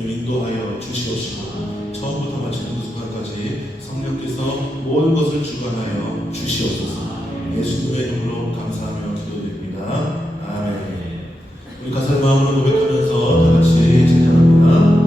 주님 인도하여 주시옵시고 처음부터 마치는 그 순간까지 성령께서 모든 것을 주관하여 주시옵소서. 예수님의 이름으로 감사하며 기도드립니다. 아멘. 우리 가사의 마음으로 고백하면서 다 같이 찬양합니다.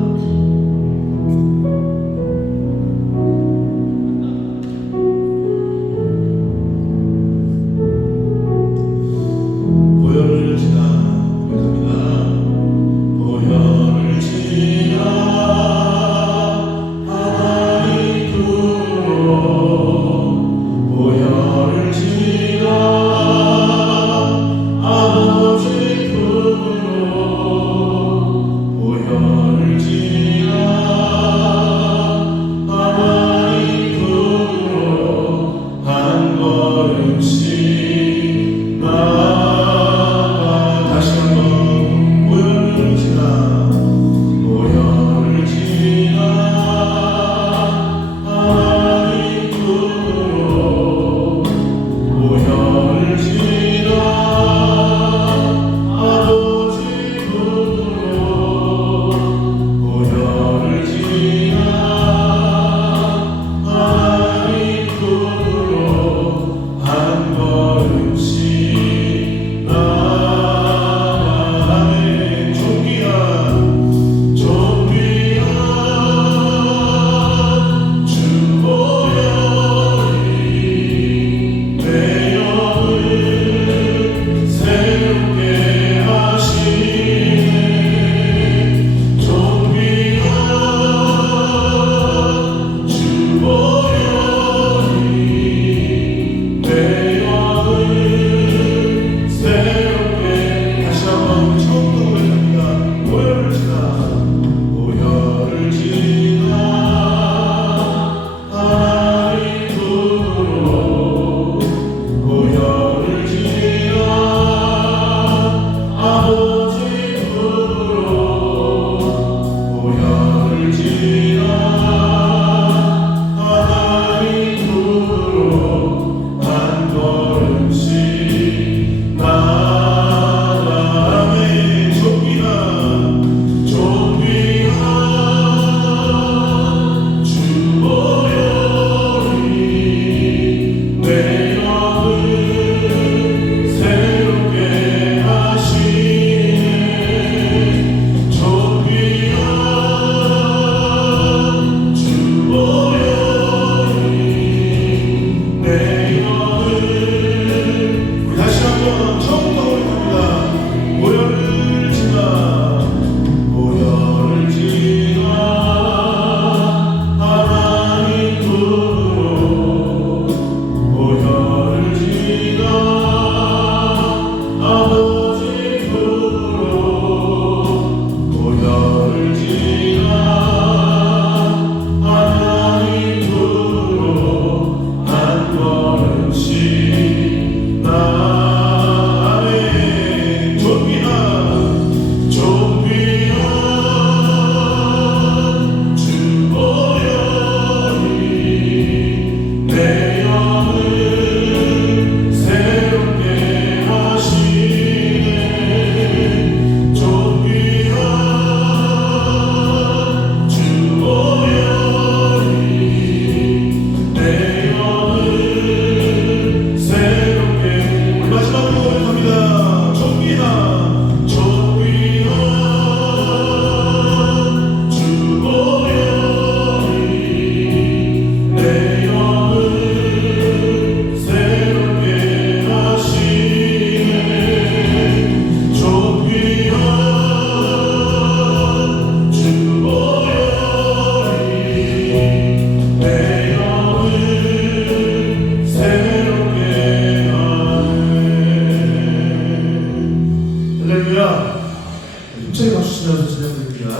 힘차게 박수 치면서 진행드립니다.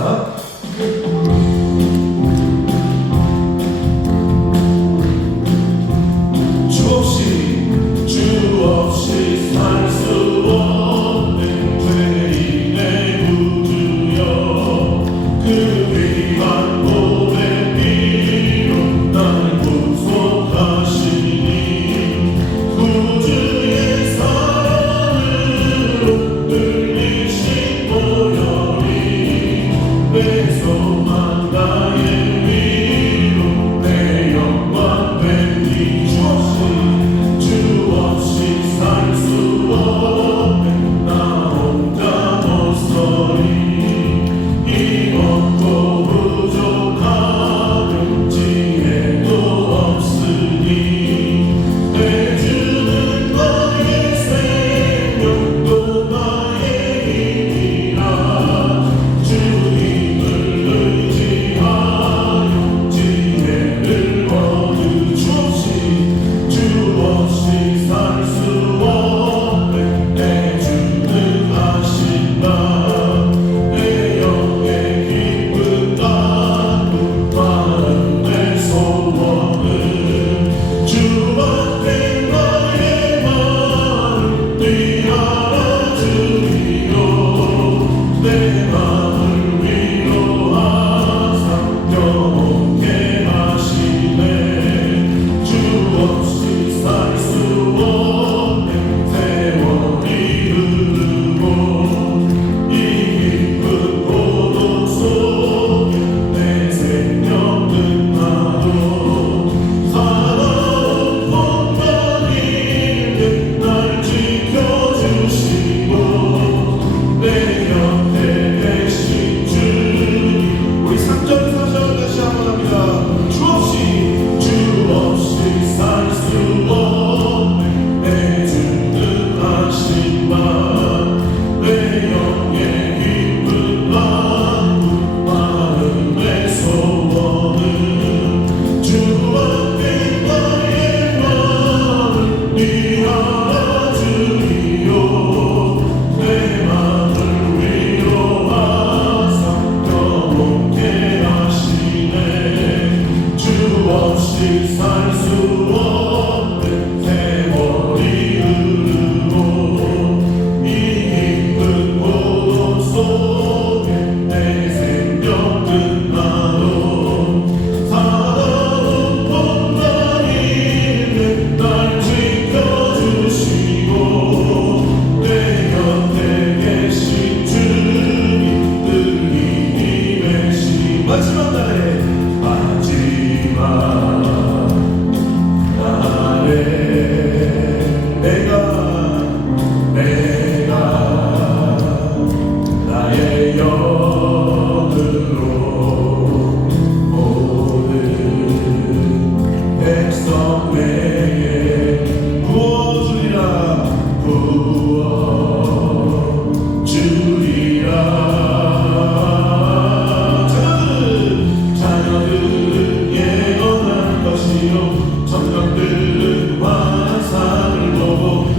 주 없이 살 수 없는 죄인의 구주여, 그 귀한 몸의 피로 나를 구속하시니 구주의 사랑으로 늘리신 보혈이 내 소망 나의 위로 내 영광 되니 주 없이 살 수 없네 나 혼자 못 서리 힘없고 부족하며 지혜도 없으니 내 주는 나의 생명도 나의 힘이라 주님을 의지하여 지혜를 얻으십시 주 없이 살 수 없네 내 주는 하신다 내 영의 기쁜 간구 많은 내 소원은 주 앞에 나의 마음 네 알아주리요 내 마음을 위로하사 영원케 하시네 주 없이 살 수 없네 세월이 흐르고 이 깊은 고독 속에 내 생명 끝나도 살아온 공간인데 날 지켜주시고 내 곁에 계신 주님 우리 3절 4절 다시 한번 합니다 주 없이 살 수 없네 내 주는 하신 말내 영의 기쁜 간구 많은 내 소원은 주 앞에 나의 마음을 네 알아주리요 내 마음을 위로하사 영원케 하시네 주 없이 살 수 없네 세월이 흐르고 이 깊은 고독 속에 내 생명 끝나도 살아온 공간인데 날 지켜주시고 내 곁에 계신 주님 늘 힘이 되시 마지막 날에 내가 나의 영으로 모든 백성 내게 부어주리라 자녀들은 예언할 것이요 천국들은 환상을 보고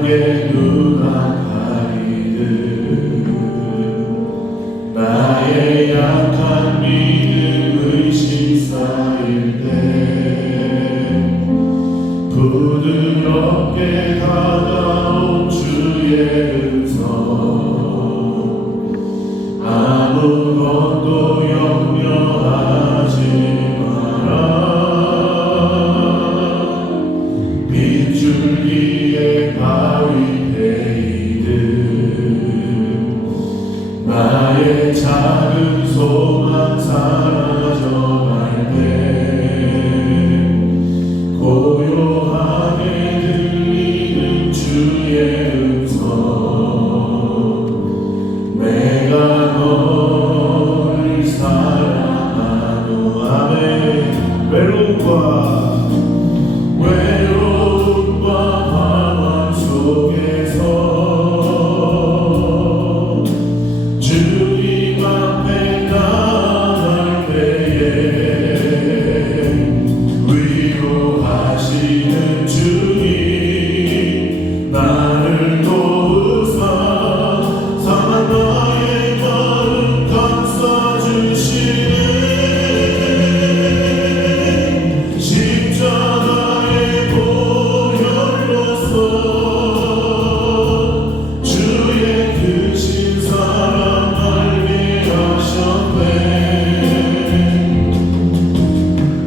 함께 누나가리들 나의 약한 믿음 의심 쌓일 때 부드럽게 다가온 주의 음성 아무것도 염려하지 마라 빗줄기에 바위 베이듯 나의 작은 소망 사라져갈 때 고요하게 들리는 주의 음성 내가 너를 사랑하노 아멘 외로움과 방황 속에서 주님 앞에 나갈 때에 위로하시는 주님 나를 도우사 상한 나의 마음 감싸주시네 십자가의 보혈로서 주의 크신 사랑 알게 하셨네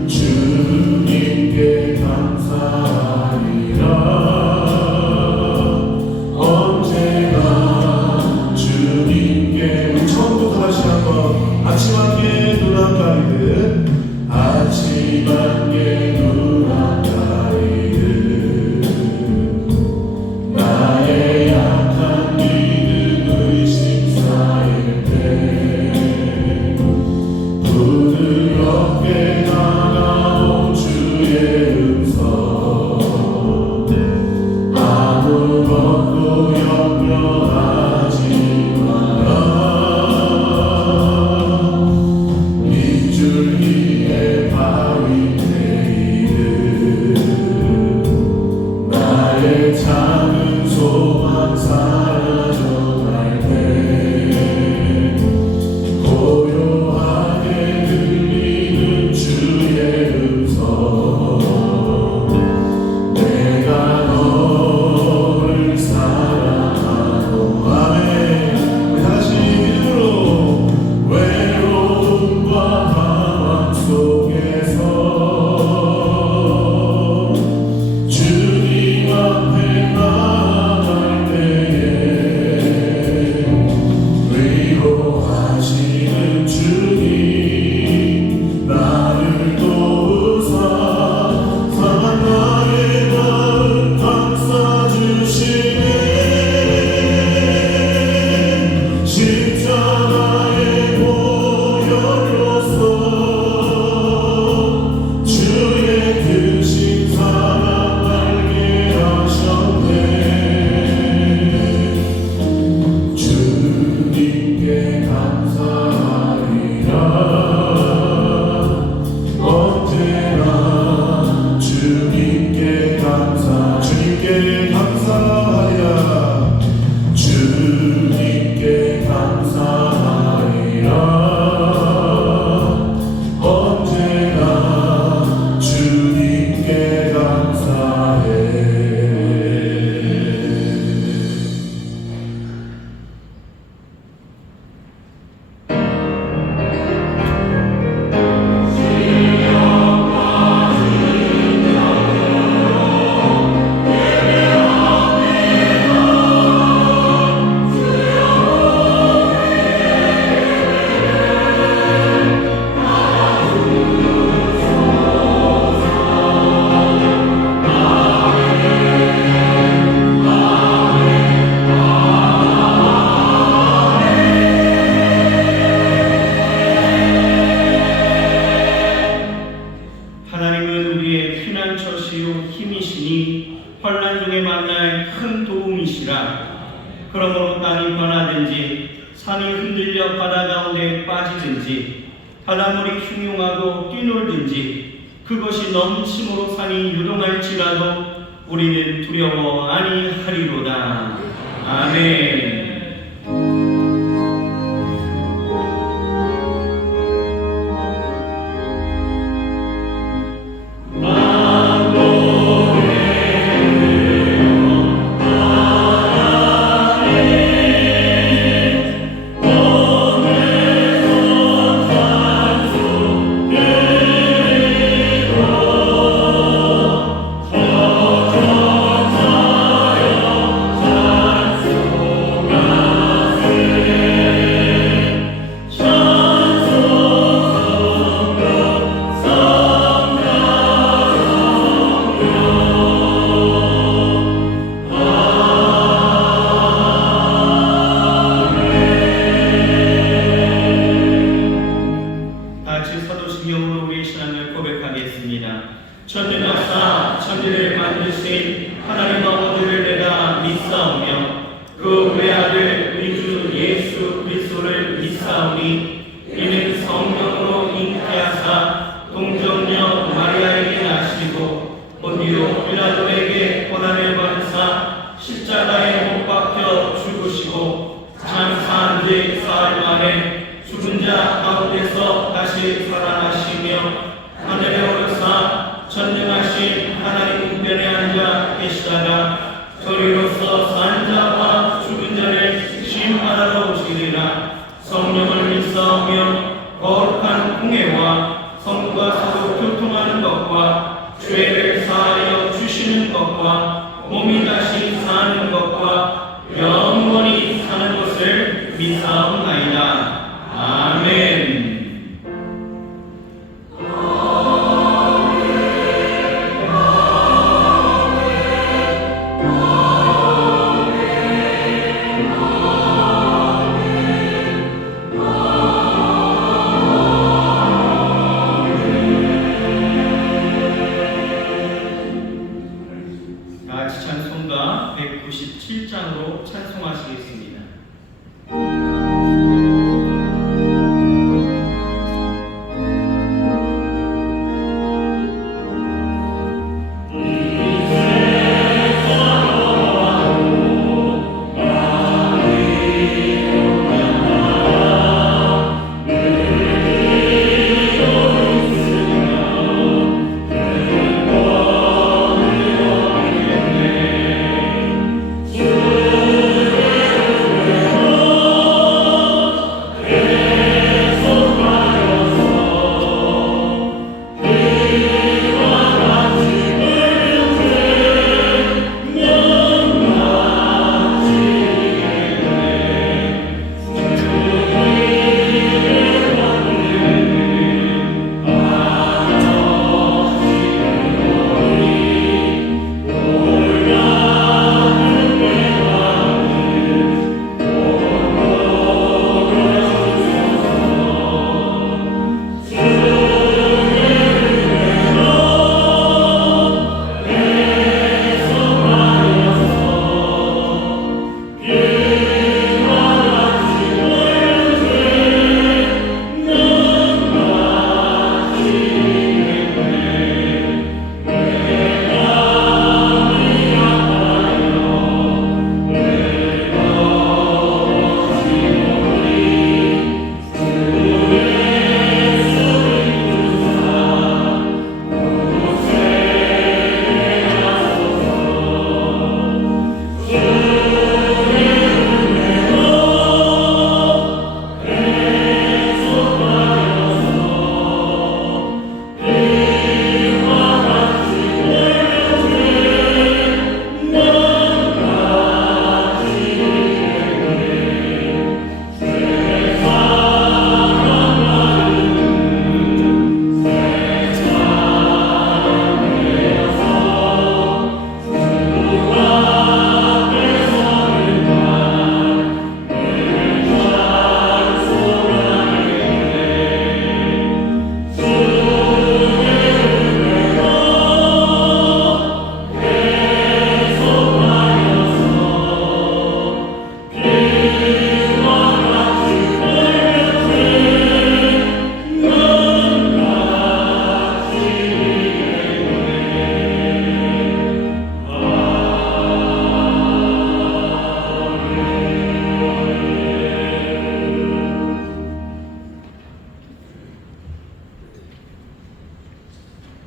주님께 감사하리라 언제나 주님께 우리 처음부터 다시 한번 아침 함께 눈 감리듯 아침 함께 눈 감리듯 나의 약한 믿음 의심 쌓일 때 부드럽게 다가온 주의 음성 아무것도 염려하지 마라 빗줄기에 바위 베이듯 나의 작은 소망 사라져갈 때 고요하게 들리는 주의 음성 내가 너를 사랑하노 아멘 우리 다시 믿음으로 외로움과 방황 속에서 주님 앞에 나갈 때에 위로하시는 주님 나를 도우사 상한 나의 마음 감싸주시네 십자가의 보혈로서 주의 크신 사랑 알게 하셨네 주님께 감사하리라 언제나 주님께 감사하리라 주님께 감사하리라 언제나 주님께 감사해 하나님은 우리의 피난처시요 힘이시니 환난 중에 만날 큰 도움이시라. 그러므로 땅이 변하든지 산이 흔들려 바다 가운데 빠지든지 바닷물이 흉흉하고 뛰놀든지 그것이 넘침으로 산이 유동할지라도 우리는 두려워 아니하리로다. 아멘. 천지나사 천지를 만드신 하나님 아버지를 내가 믿사오며 그 외아들 우리 주 예수 그리스도를 믿사오니 이는 성령으로 잉태하사 동정녀 마리아에게 나시고 본디오 빌라도에게 고난을 받으사 십자가에 못 박혀 죽으시고 장사한 지 사흘 만에 죽은 자 가운데서 다시 살아나시며 하늘에 오르사 전능하신 하나님 우편에 앉아 계시다가 저리로서 산 자와 죽은 자를 심판하러 오시리라. 성령을 믿사오며 거룩한 공회와 성부가 서로 교통하는 것과 죄를 사하여 주시는 것과 몸이 다시 사는 것과 영원히 사는 것을 믿사옵나이다. 아멘. 찬송가 197장으로 찬송하시겠습니다.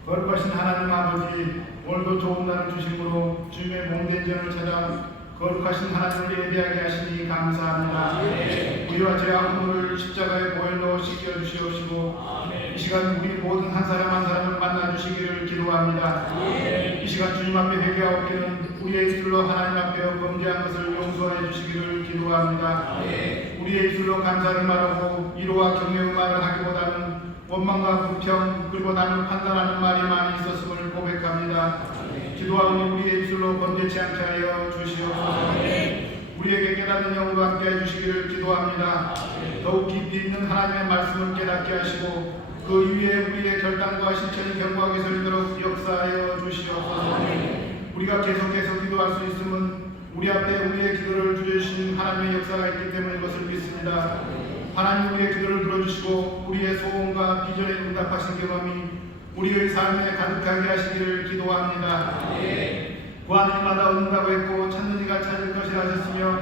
거룩하신 하나님 아버지, 오늘도 좋은 날을 주심으로 주님의 몸된 전을 찾아 거룩하신 하나님을 예배하게 하시니 감사합니다. 우리와 죄 악물을 십자가의 보혈로 씻겨 주시옵시고 이 시간 우리 모든 한 사람 한 사람을 만나 주시기를 기도합니다. 이 시간 주님 앞에 회개하옵기는 우리의 입술로 하나님 앞에 범죄한 것을 용서해 주시기를 기도합니다. 우리의 입술로 감사를 말하고 위로와 격려의 말을 하기보다는 원망과 불평 그리고 남을 판단하는 말이 많이 있었음을 고백합니다. 기도하오니 우리의 입술로 범죄치 않게 하여 주시옵소서. 우리에게 깨닫는 영과 함께 해주시기를 기도합니다. 더욱 깊이 있는 하나님의 말씀을 깨닫게 하시고 그 위에 우리의 결단과 실천이 견고하게 서리도록 역사하여 주시옵소서. 우리가 계속해서 기도할 수 있음은 우리 앞에 우리의 기도를 들어주신 하나님의 역사가 있기 때문인 것을 믿습니다. 하나님 우리의 기도를 들어주시고 우리의 소원과 비전에 응답하신 경험이 우리의 삶에 가득하게 하시기를 기도합니다. 구하는 이마다 얻는다고 했고 찾는 이가 찾을 것이라 하셨으며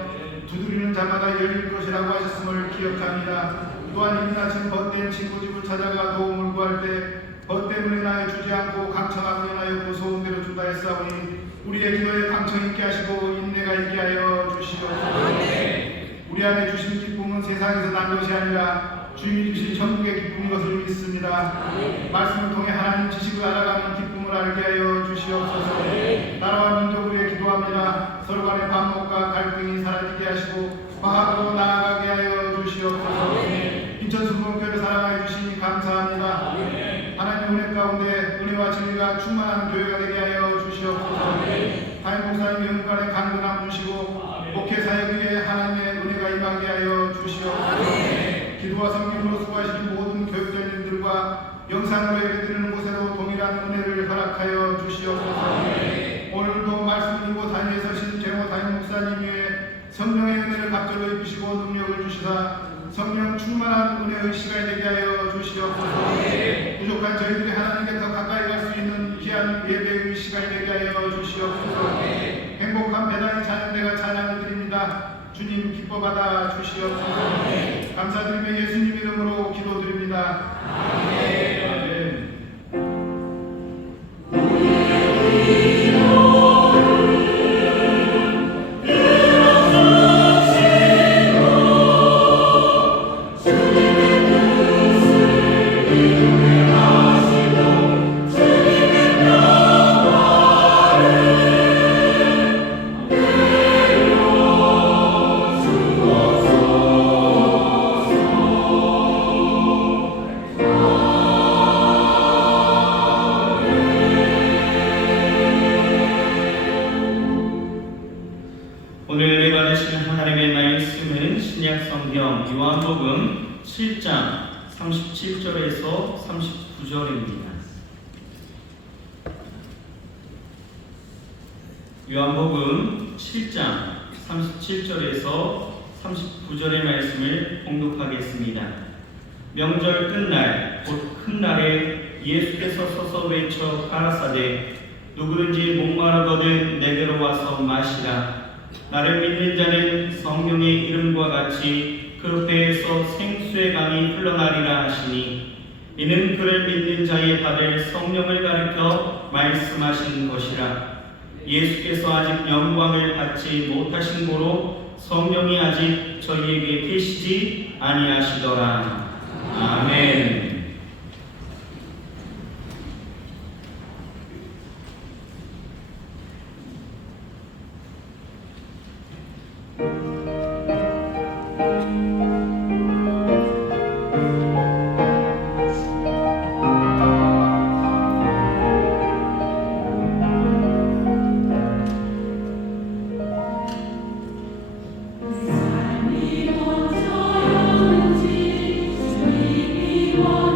두드리는 자마다 열릴 것이라고 하셨음을 기억합니다. 또한 이미 아침 벗된 친구 집을 찾아가 도움을 구할 때 벗됨을 인하여 주지 않고 강청함을 인하여 그 소원대로 준다 했사오니 우리의 기도에 강청 있게 하시고 인내가 있게 하여 주시옵소서. 우리 안에 주신 기쁨은 세상에서 난 것이 아니라 주님이 주신 천국의 기쁨인 것을 믿습니다. 말씀을 통해 하나님 지식을 알아가는 기쁨을 알게 하여 주시옵소서. 나라와 민족을 위해 기도합니다. 서로 간의 반목과 갈등이 사라지게 하시고 화합으로 나아가게 하여 주시옵소서. 인천수목교를 사랑하여 주시니 감사합니다. 하나님 은혜 가운데 은혜와 진리가 충만한 교회가 되게 하여 주시옵소서. 담임 목사님의 은간에 강건함 주시고 목회 사역 위에 하나님의 은혜가 임하게 하여 주시옵소서. 기도와 성령으로 수고하시는 모든 교육자님들과 영상으로 예배드리는 곳에도 동일한 은혜를 허락하여 주시옵소서. 오늘도 말씀 읽고 다니에 서신 제모 담임 목사님 위에 성령의 은혜를 갑절로 입히시고 능력을 주시사 성령 충만한 은혜의 시간이 되게 하여 주시옵소서. 부족한 저희들이 하나님께 더 가까이 갈 수 있는 귀한 예배의 시간이 되게 하여 주시옵소서. 행복한 배당의 찬양대가 찬양을 드립니다. 주님 기뻐받아 주시옵소서. 감사드리며 예수님 이름으로 기도드립니다. 아멘. 오늘 예배 받으시는 하나님의 말씀은 신약성경 요한복음 7장 37절에서 39절입니다. 요한복음 7장 37절에서 39절의 말씀을 봉독하겠습니다. 명절 끝날 곧 큰 날에 예수께서 서서 외쳐 가라사대 누구든지 목마르거든 내게로 와서 마시라. 나를 믿는 자는 성령의 이름과 같이 그 배에서 생수의 강이 흘러나리라 하시니 이는 그를 믿는 자의 받을 성령을 가리켜 말씀하신 것이라. 예수께서 아직 영광을 받지 못하신 고로 성령이 아직 저희에게 계시지 아니하시더라. 아멘. 삶이 어쩌는지 주님이 원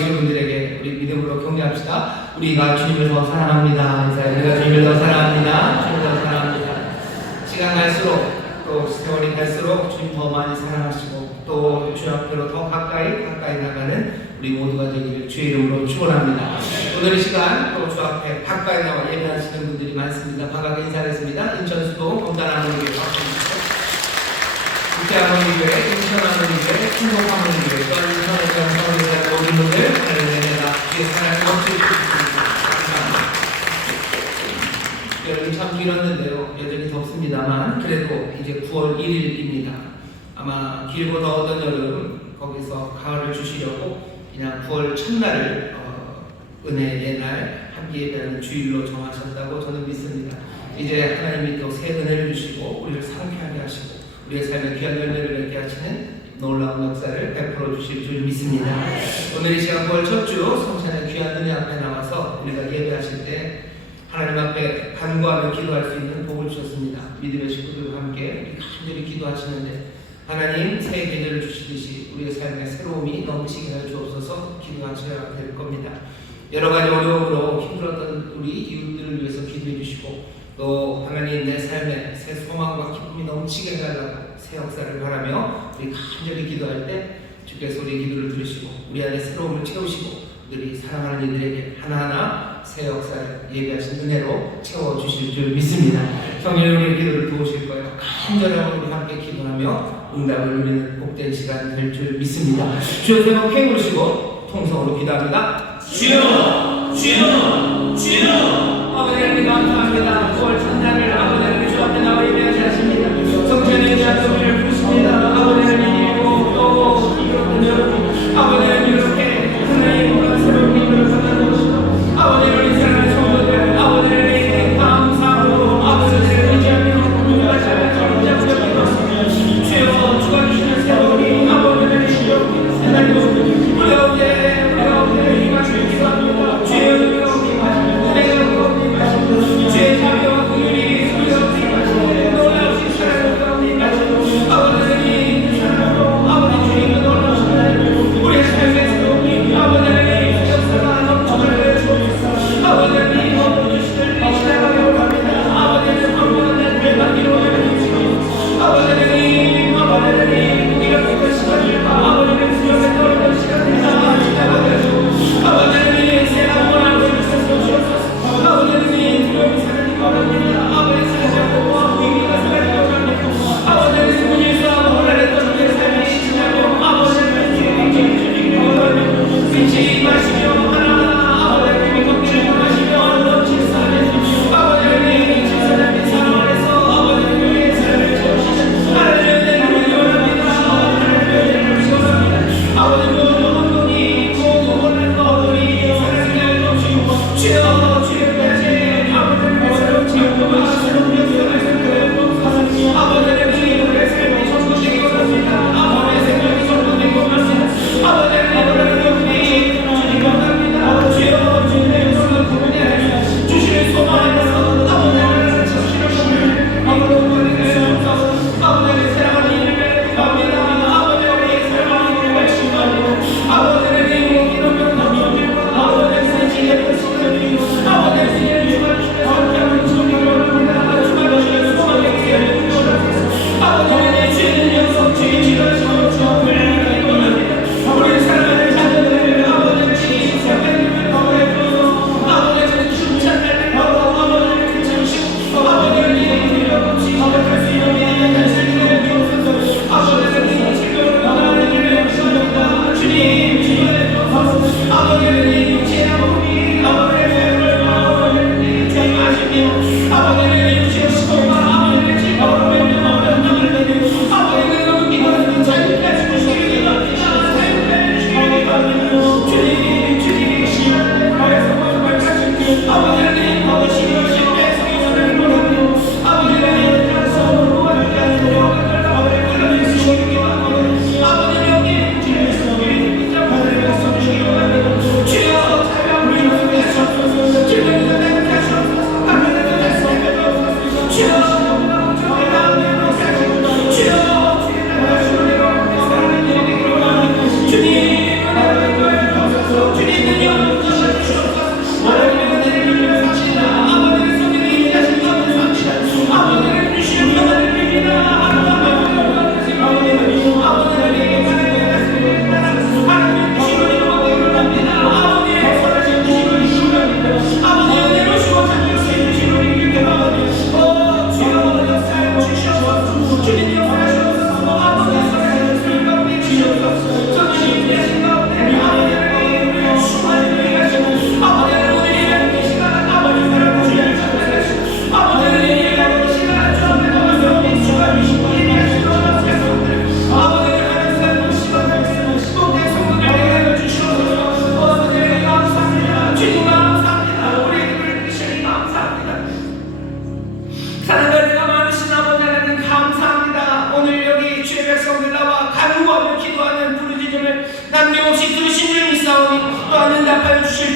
계신 분들에게 우리 믿음으로 격려합시다. 우리가 주님을 더 사랑합니다. 인사해. 우리가 주님을 더 사랑합니다. 주님을 더 사랑합니다. 시간 갈수록 또 세월이 갈수록 주님 더 많이 사랑하시고 또 주 앞으로 더 가까이 나가는 우리 모두가 되기를 주의 이름으로 축원합니다. 오늘 이 시간 또 주 앞에 가까이 나와 예배하시는 분들이 많습니다. 반갑게 인사하겠습니다. 인천수도 검단하모니교회 박수입니다. 국대하모니교회, 인천하모니교회, 충동하모니교회, 또 인천의 정성교회 모든 분들 하늘에다 주의 사랑을 넘치겠습니다. 여름이 참 길었는데요. 여전히 덥습니다만 그래도 이제 9월 1일입니다. 아마 길고 더웠던 여름 거기서 가을을 주시려고 그냥 9월 첫날을 은혜의 날 함께 예배하는 주일로 정하셨다고 저는 믿습니다. 이제 하나님이 또 새 은혜를 주시고 우리를 상쾌하게 하시고 우리의 삶에 귀한 열매를 맺게 하시는 놀라운 역사를 베풀어 주실 줄 믿습니다. 오늘 이 시간 9월 첫 주 성찬의 귀한 은혜 앞에 나와서 우리가 예배하실 때 하나님 앞에 간구하며 기도할 수 있는 복을 주셨습니다. 믿음의 식구들과 함께 간절히 기도하시는데 하나님 새 계절을 주시듯이 우리의 삶에 새로움이 넘치게 하여 주옵소서 기도하셔야 될 겁니다. 여러 가지 어려움으로 힘들었던 우리 이웃들을 위해서 기도해 주시고 또 하나님 내 삶에 새 소망과 기쁨이 넘치게 해달라고 새 역사를 바라며 우리 간절히 기도할 때 주께서 우리의 기도를 들으시고 우리 안에 새로움을 채우시고 우리 사랑하는 이들에게 하나하나 새 역사를 예배하신 은혜로 채워주실 줄 믿습니다. 성령이 우리의 기도를 도우실 거예요. 간절하게 우리 함께 기도하며 응답을 누리는 복된 시간 될 줄 믿습니다. 주여 세 번 쾌 부르시고 통성으로 기도합니다. 주여 주여 주여 아버지 하나님 감사합니다. 9월 첫날을 아버지 하나님 주 앞에 나와 예배하게 하십니다. 성찬의 자도 우리를 부르십니다. 아버지 하나님 또 이렇게 여러분 아버지 하나님 이렇게 하나님과 새로운 기도를 전하고 아버지 하나님 사랑하는 성도들 아버지 하나님 감사하고 아버지 하나님 의지하며 우리가 잘 주여 주가 주시는 새로운 아버지 하나님 하나님 우리 어제 임하시기 기도합니다. 주여 주의 자비와 긍휼이 우리 어제 놀라우신 사랑을 가운데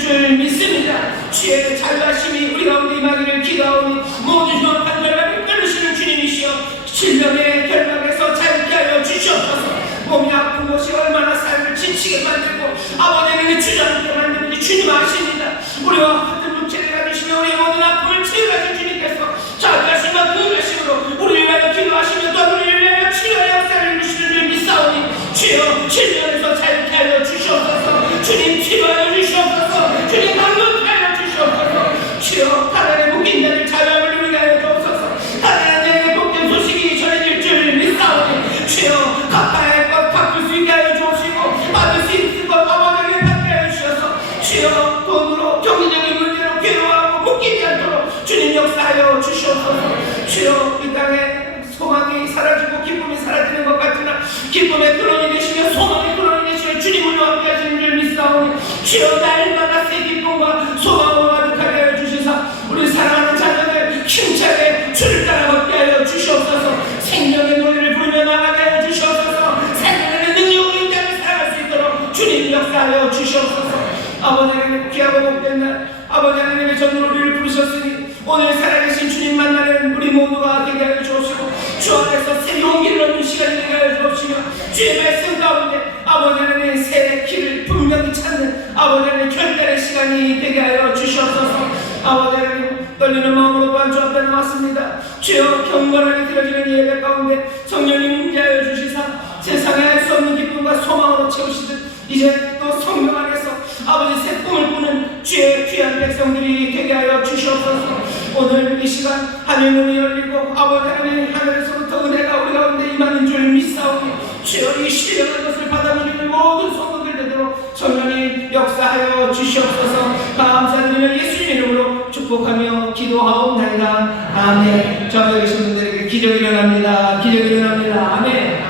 줄 믿습니다. 주의 자유하심이 우리 가운데 임하기를 기도하오니 모든 흉악한 결박을 끊으시는 주님이시여 질병의 결박에서 자유케 하여 주시옵소서. 몸이 아픈 것이 얼마나 삶을 지치게 만들고 아버지는 주저앉게 만드는지 주님 아십니다. 우리와 같은 육체를 가지시며 우리의 모든 아픔을 치유하신 주님께서 자비하심과 긍휼하심으로 우리를 위하여 기도하시며 또 우리를 위하여 치유의 역사를 이루시는 줄 믿사오니 주여 질병에서 자유케 하여 주시옵소서. 주님 치료하여 주시옵소서. 주님 감독하여 주시옵소서. 주여 가난에 묶인 자를 자유함을 누리게 하여 주옵소서. 가난한 자에게 복된 소식이 전해질 줄 믿사오니 주여 가까이 것 바꿀 수 있게 하여 주옵시고 받을 수 있을 것 아버지에게 받게 하여 주셔서 주여 돈으로 경제적인 문제로 괴로워하고 묶이지 않도록 주님 역사하여 주시옵소서. 주여 이 땅에 소망이 사라지고 기쁨이 사라지는 것 같으나 기쁨의 근원이 되시며 소망의 근원이 되시며 주님 우리와 함께 하시는 줄 믿사오니 주여 날마다 새 기쁨과 소망으로 가득하게 하여 주시사 우리 사랑하는 자녀들 힘차게 주를 따라 걷게 하여 주시옵소서. 생명의 노래를 부르며 나가게 하여 주시옵소서. 생명의 능력으로 이 땅을 살아갈 수 있도록 주님 역사하여 주시옵소서. 아버지 하나님 귀하고 복된 날 아버지 하나님의 전으로 우리를 부르셨으니 오늘 살아계신 주님 만나는 우리 모두가 되게 하여 주옵시고 주 안에서 새 용기를 얻는 시간이 되게 하여 주옵시며 주의 말씀 가운데 아버지 하나님의 새 길을 분명히 찾는 아버지 하나님의 결단의 시간이 되게 하여 주시옵소서. 아버지 하나님 떨리는 마음으로 또한 주 앞에 나왔습니다. 주여 경건하게 드려지는 예배 가운데 성령님 임재하여 주시사 세상에 할 수 없는 기쁨과 소망으로 채우시듯 이제 또 성령 안에서 아버지 새 꿈을 꾸는 주의 귀한 백성들이 되게 하여 주시옵소서. 오늘 이 시간 하늘 문이 열리고 아버지 하나님 하늘에서부터 은혜가 우리 가운데 임하는 줄 믿사오니 주여 이 신령한 것을 받아 누리는 모든 성도들 되도록 성령님 역사하여 주시옵소서. 감사드리며 예수님 이름으로 축복하며 기도하옵나이다. 아멘. 저 앞에 계신 분들에게 기적이 일어납니다. 기적이 일어납니다. 아멘.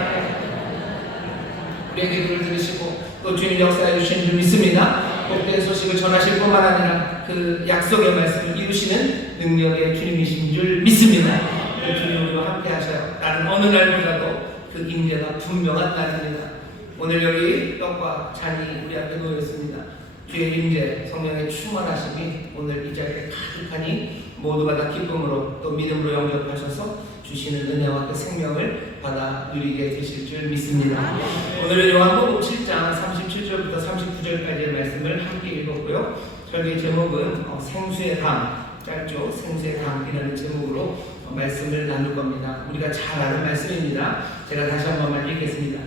우리의 기도를 들으시고 또 주님 역사해 주시는 줄 믿습니다. 복된 소식을 전하실 뿐만 아니라 그 약속의 말씀을 이루시는 능력의 주님이신 줄 믿습니다. 그 주님 우리와 함께 하셔요. 나는 어느 날보다도 그 임재가 분명한 날입니다. 오늘 여기 떡과 잔이 우리 앞에 놓였습니다. 주의 임재, 성령의 충만하심이 오늘 이 자리에 가득하니 모두가 다 기쁨으로 또 믿음으로 영접하셔서 주시는 은혜와 그 생명을 받아 누리게 되실 줄 믿습니다. 오늘은 요한복음 7장 37절부터 39절까지의 말씀을 함께 읽었고요. 설교 제목은 생수의 강, 짧죠? 생수의 강이라는 제목으로 말씀을 나눌 겁니다. 우리가 잘 아는 말씀입니다. 제가 다시 한 번만 읽겠습니다.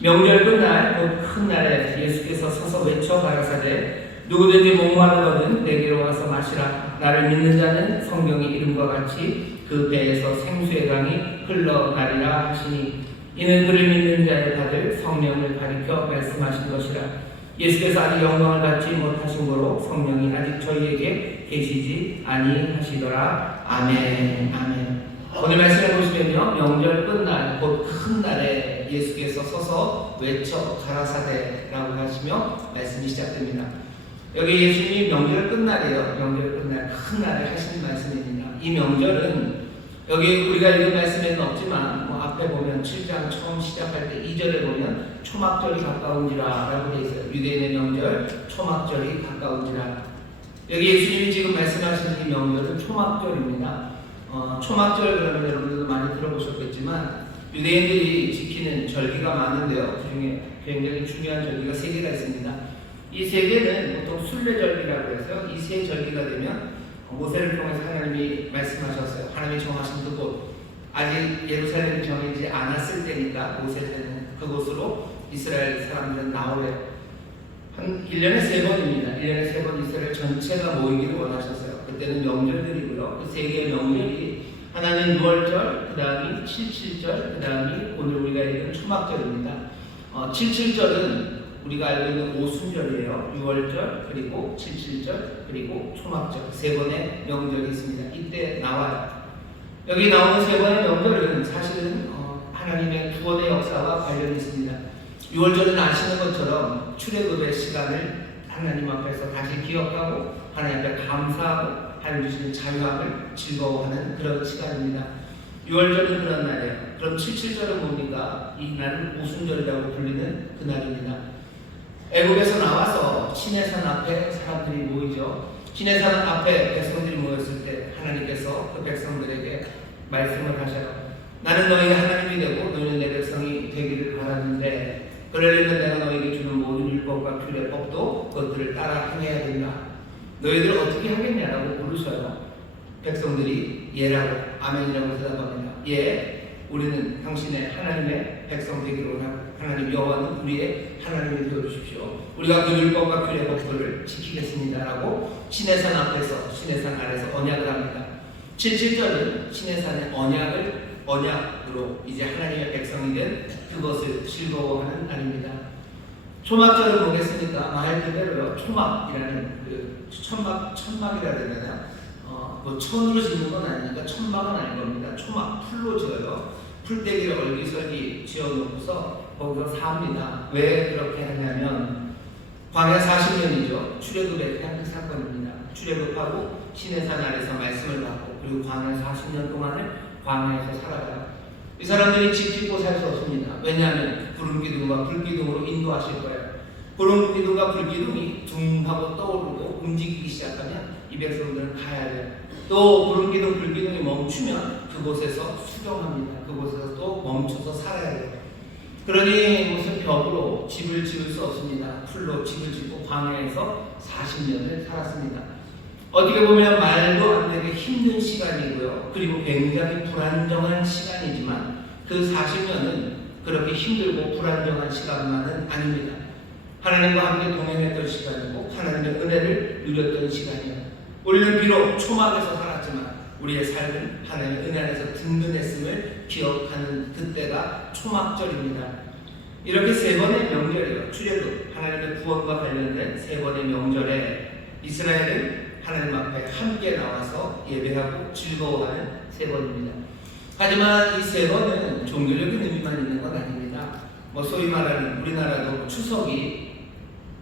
명절 끝날 곧 큰 날에 예수께서 서서 외쳐 가라사대 누구든지 목마르거든 내게로 와서 마시라. 나를 믿는 자는 성경의 이름과 같이 그 배에서 생수의 강이 흘러나리라 하시니 이는 그를 믿는 자의 받을 성령을 가리켜 말씀하신 것이라. 예수께서 아직 영광을 받지 못하신 거로 성령이 아직 저희에게 계시지 아니하시더라. 아멘. 아멘. 오늘 말씀을 보시면요, 명절 끝날 곧 큰 날에 예수께서 서서 외쳐 가라사대라고 하시며 말씀이 시작됩니다. 여기 예수님이 명절 끝날이에요. 명절 끝날 큰 날에 하시는 말씀입니다. 이 명절은 여기 우리가 읽은 말씀에는 없지만 앞에 보면 7장 처음 시작할 때 2절에 보면 초막절이 가까운지라 라고 되어 있어요. 유대인의 명절 초막절이 가까운지라. 여기 예수님이 지금 말씀하시는 이 명절은 초막절입니다. 초막절 그러면 여러분들도 많이 들어보셨겠지만 유대인들이 지키는 절기가 많은데요. 그중에 굉장히 중요한 절기가 3개가 있습니다. 이 3개는 보통 순례절기라고 해서 이 3절기가 되면 모세를 통해서 하나님이 말씀하셨어요. 하나님이 정하신 그곳, 아직 예루살렘이 정해지지 않았을 때니까 모세는 그곳으로 이스라엘 사람들은 나오래요. 한 1년에 3번입니다. 1년에 3번 이스라엘 전체가 모이기를 원하셨어요. 그때는 명절들이고요. 그 3개의 명절이 하나는 6월절, 그 다음이 77절, 그 다음이 오늘 우리가 읽은 초막절입니다. 77절은 우리가 알고 있는 오순절이에요. 6월절, 그리고 77절, 그리고 초막절 3번의 명절이 있습니다. 이때 나와요. 여기 나오는 3번의 명절은 사실은 하나님의 구원의 역사와 관련이 있습니다. 6월절은 아시는 것처럼 출애굽의 시간을 하나님 앞에서 다시 기억하고 하나님 앞에 감사하고 하나님 주시는 자유함을 즐거워하는 그런 시간입니다. 6월절은 그런 날이에요. 그럼 77절은 뭡니까? 이 날은 오순절이라고 불리는 그 날입니다. 애굽에서 나와서 시내산 앞에 사람들이 모이죠. 시내산 앞에 백성들이 모였을 때 하나님께서 그 백성들에게 말씀을 하셔요. 나는 너희의 하나님이 되고 너희는 내 백성이 되기를 바라는데 그러려면 내가 너희에게 주는 모든 율법과 규례법도 그것들을 따라 행해야 된다. 너희들 어떻게 하겠냐라고 물으셔요. 백성들이 예라고 아멘이라고 대답합니다. 예, 우리는 당신의 하나님의 백성 되기를 원하고 하나님 여호와는 우리의 하나님이 되어주십시오. 우리가 그 율법과 규례법들을 지키겠습니다라고 시내산 앞에서 시내산 아래서 언약을 합니다. 77절은 시내산의 언약으로 이제 하나님의 백성이 된 그것을 즐거워하는 날입니다. 초막절을 보겠습니까? 말 그대로요. 초막이라는 그 천막이라 되나요? 뭐 천으로 짓는 건 아니니까 천막은 아닐 겁니다. 초막 풀로 지어요. 풀떼기를 얼기설기 지어놓고서 거기서 삽니다. 왜 그렇게 하냐면 광야 40년이죠. 출애굽의 대학 사건입니다. 출애굽하고 시내산 아래서 말씀을 받고 그리고 광야 40년 동안을 광야에서 살아가요. 이 사람들이 지키고 살 수 없습니다. 왜냐하면 구름기둥과 불기둥으로 인도하실 거예요. 구름기둥과 불기둥이 둥 하고 떠오르고 움직이기 시작하면 이 백성들은 가야 돼요. 또 구름기둥 불기둥이 멈추면 그곳에서 수경합니다. 그곳에서 또 멈춰서 살아야 돼요. 그러니 무슨 벽으로 집을 지을 수 없습니다. 풀로 집을 짓고 광야에서 40년을 살았습니다. 어떻게 보면 말도 안 되게 힘든 시간이고요. 그리고 굉장히 불안정한 시간이지만 그 40년은 그렇게 힘들고 불안정한 시간만은 아닙니다. 하나님과 함께 동행했던 시간이고 하나님의 은혜를 누렸던 시간이에요. 우리는 비록 초막에서 살았지만 우리의 삶은 하나님의 은혜 안에서 든든했음을 기억하는 그때가 초막절입니다. 이렇게 세 번의 명절이요. 출애굽, 하나님의 구원과 관련된 세 번의 명절에 이스라엘은 하나님 앞에 함께 나와서 예배하고 즐거워하는 세 번입니다. 하지만 이 세 번은 종교적인 의미만 있는 건 아닙니다. 뭐 소위 말하는 우리나라도 추석이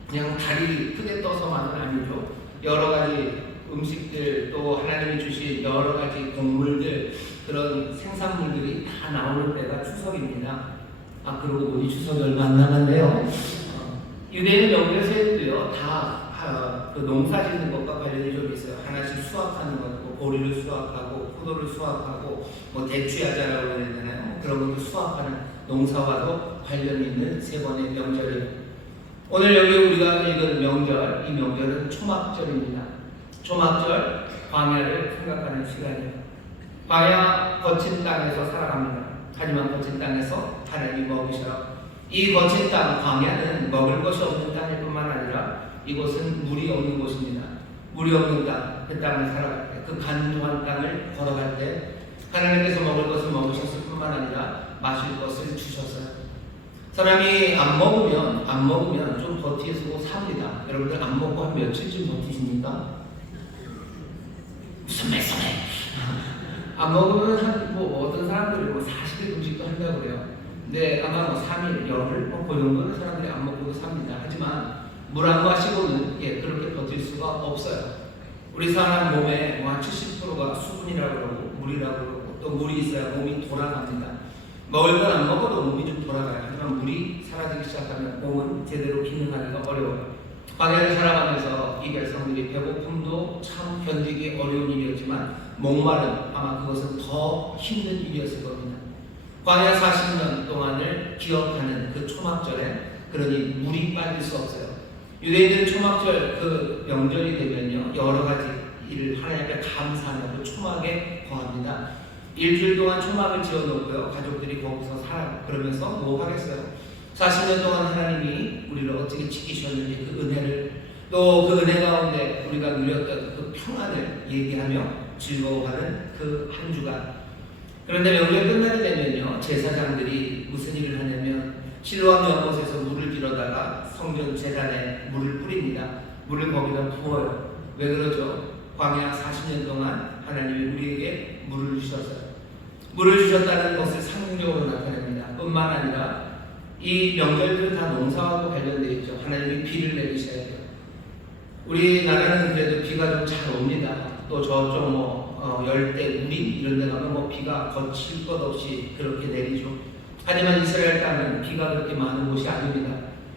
그냥 다리 크게 떠서만은 아니죠. 여러 가지 음식들 또 하나님이 주신 여러 가지 곡물들 그런 생산물들이 다 나오는 때가 추석입니다. 아 그러고 보니 추석이 얼마 안 남았네요. 유대인 명절세도요 다 그 농사 짓는 것과 관련이 좀 있어요. 하나씩 수확하는 것, 뭐 보리를 수확하고 포도를 수확하고 뭐 대추야자라고 해야 되나요? 뭐 그런 것도 수확하는 농사와도 관련이 있는 세 번의 명절이에요. 오늘 여기 우리가 읽은 명절, 이 명절은 초막절입니다. 초막절, 광야를 생각하는 시간이에요. 광야 거친 땅에서 살아갑니다. 하지만 거친 땅에서 하나님이 먹이셔요. 이 거친 땅, 광야는 먹을 것이 없는 땅일 뿐만 아니라 이곳은 물이 없는 곳입니다. 물이 없는 땅, 그 땅을 살아갈 때, 그 간조한 땅을 걸어갈 때 하나님께서 먹을 것을 먹으셨을 뿐만 아니라 마실 것을 주셨어요. 사람이 안 먹으면 좀 버티고 삽니다. 여러분들 안 먹고 한 며칠쯤 버티십니까? 무슨 말씀해? 안 먹으면 뭐 어떤 사람들이 뭐 40일 금식도 한다고 그래요. 근데 아마 뭐 3일, 열흘 그 정도는 사람들이 안 먹고도 삽니다. 하지만 물 안 마시고는 그렇게 버틸 수가 없어요. 우리 사람 몸에 뭐 한 70%가 수분이라고 그러고 물이라고 그러고 또 물이 있어야 몸이 돌아갑니다. 먹을 건 안 먹어도 몸이 좀 돌아가요. 하지만 물이 사라지기 시작하면 몸은 제대로 기능하기가 어려워요. 광야를 살아가면서 이 백성들이 배고픔도 참 견디기 어려운 일이었지만 목마름 아마 그것은 더 힘든 일이었을 겁니다. 광야 40년 동안을 기억하는 그 초막절에 그러니 물이 빠질 수 없어요. 유대인들은 초막절 그 명절이 되면요 여러 가지 일을 하나님 앞에 감사하며 그 초막에 거합니다. 일주일 동안 초막을 지어놓고요 가족들이 거기서 살아요. 그러면서 뭐 하겠어요? 40년 동안 하나님이 우리를 어떻게 지키셨는지 그 은혜를 또 그 은혜 가운데 우리가 누렸던 그 평안을 얘기하며 즐거워하는 그 한 주간. 그런데 명절 끝나게 되면요 제사장들이 무슨 일을 하냐면 실로암 연못에서 물을 길어다가 성전 제단에 물을 뿌립니다. 물을 거기다 부어요. 왜 그러죠? 광야 40년 동안 하나님이 우리에게 물을 주셨어요. 물을 주셨다는 것을 상징적으로 나타냅니다. 뿐만 아니라 이 명절들은 다 농사하고 관련되어 있죠. 하나님이 비를 내리셔야 돼요. 우리나라는 그래도 비가 좀 잘 옵니다. 또 저쪽 뭐 열대 우림 이런 데 가면 뭐 비가 거칠 것 없이 그렇게 내리죠. 하지만 이스라엘 땅은 비가 그렇게 많은 곳이 아닙니다.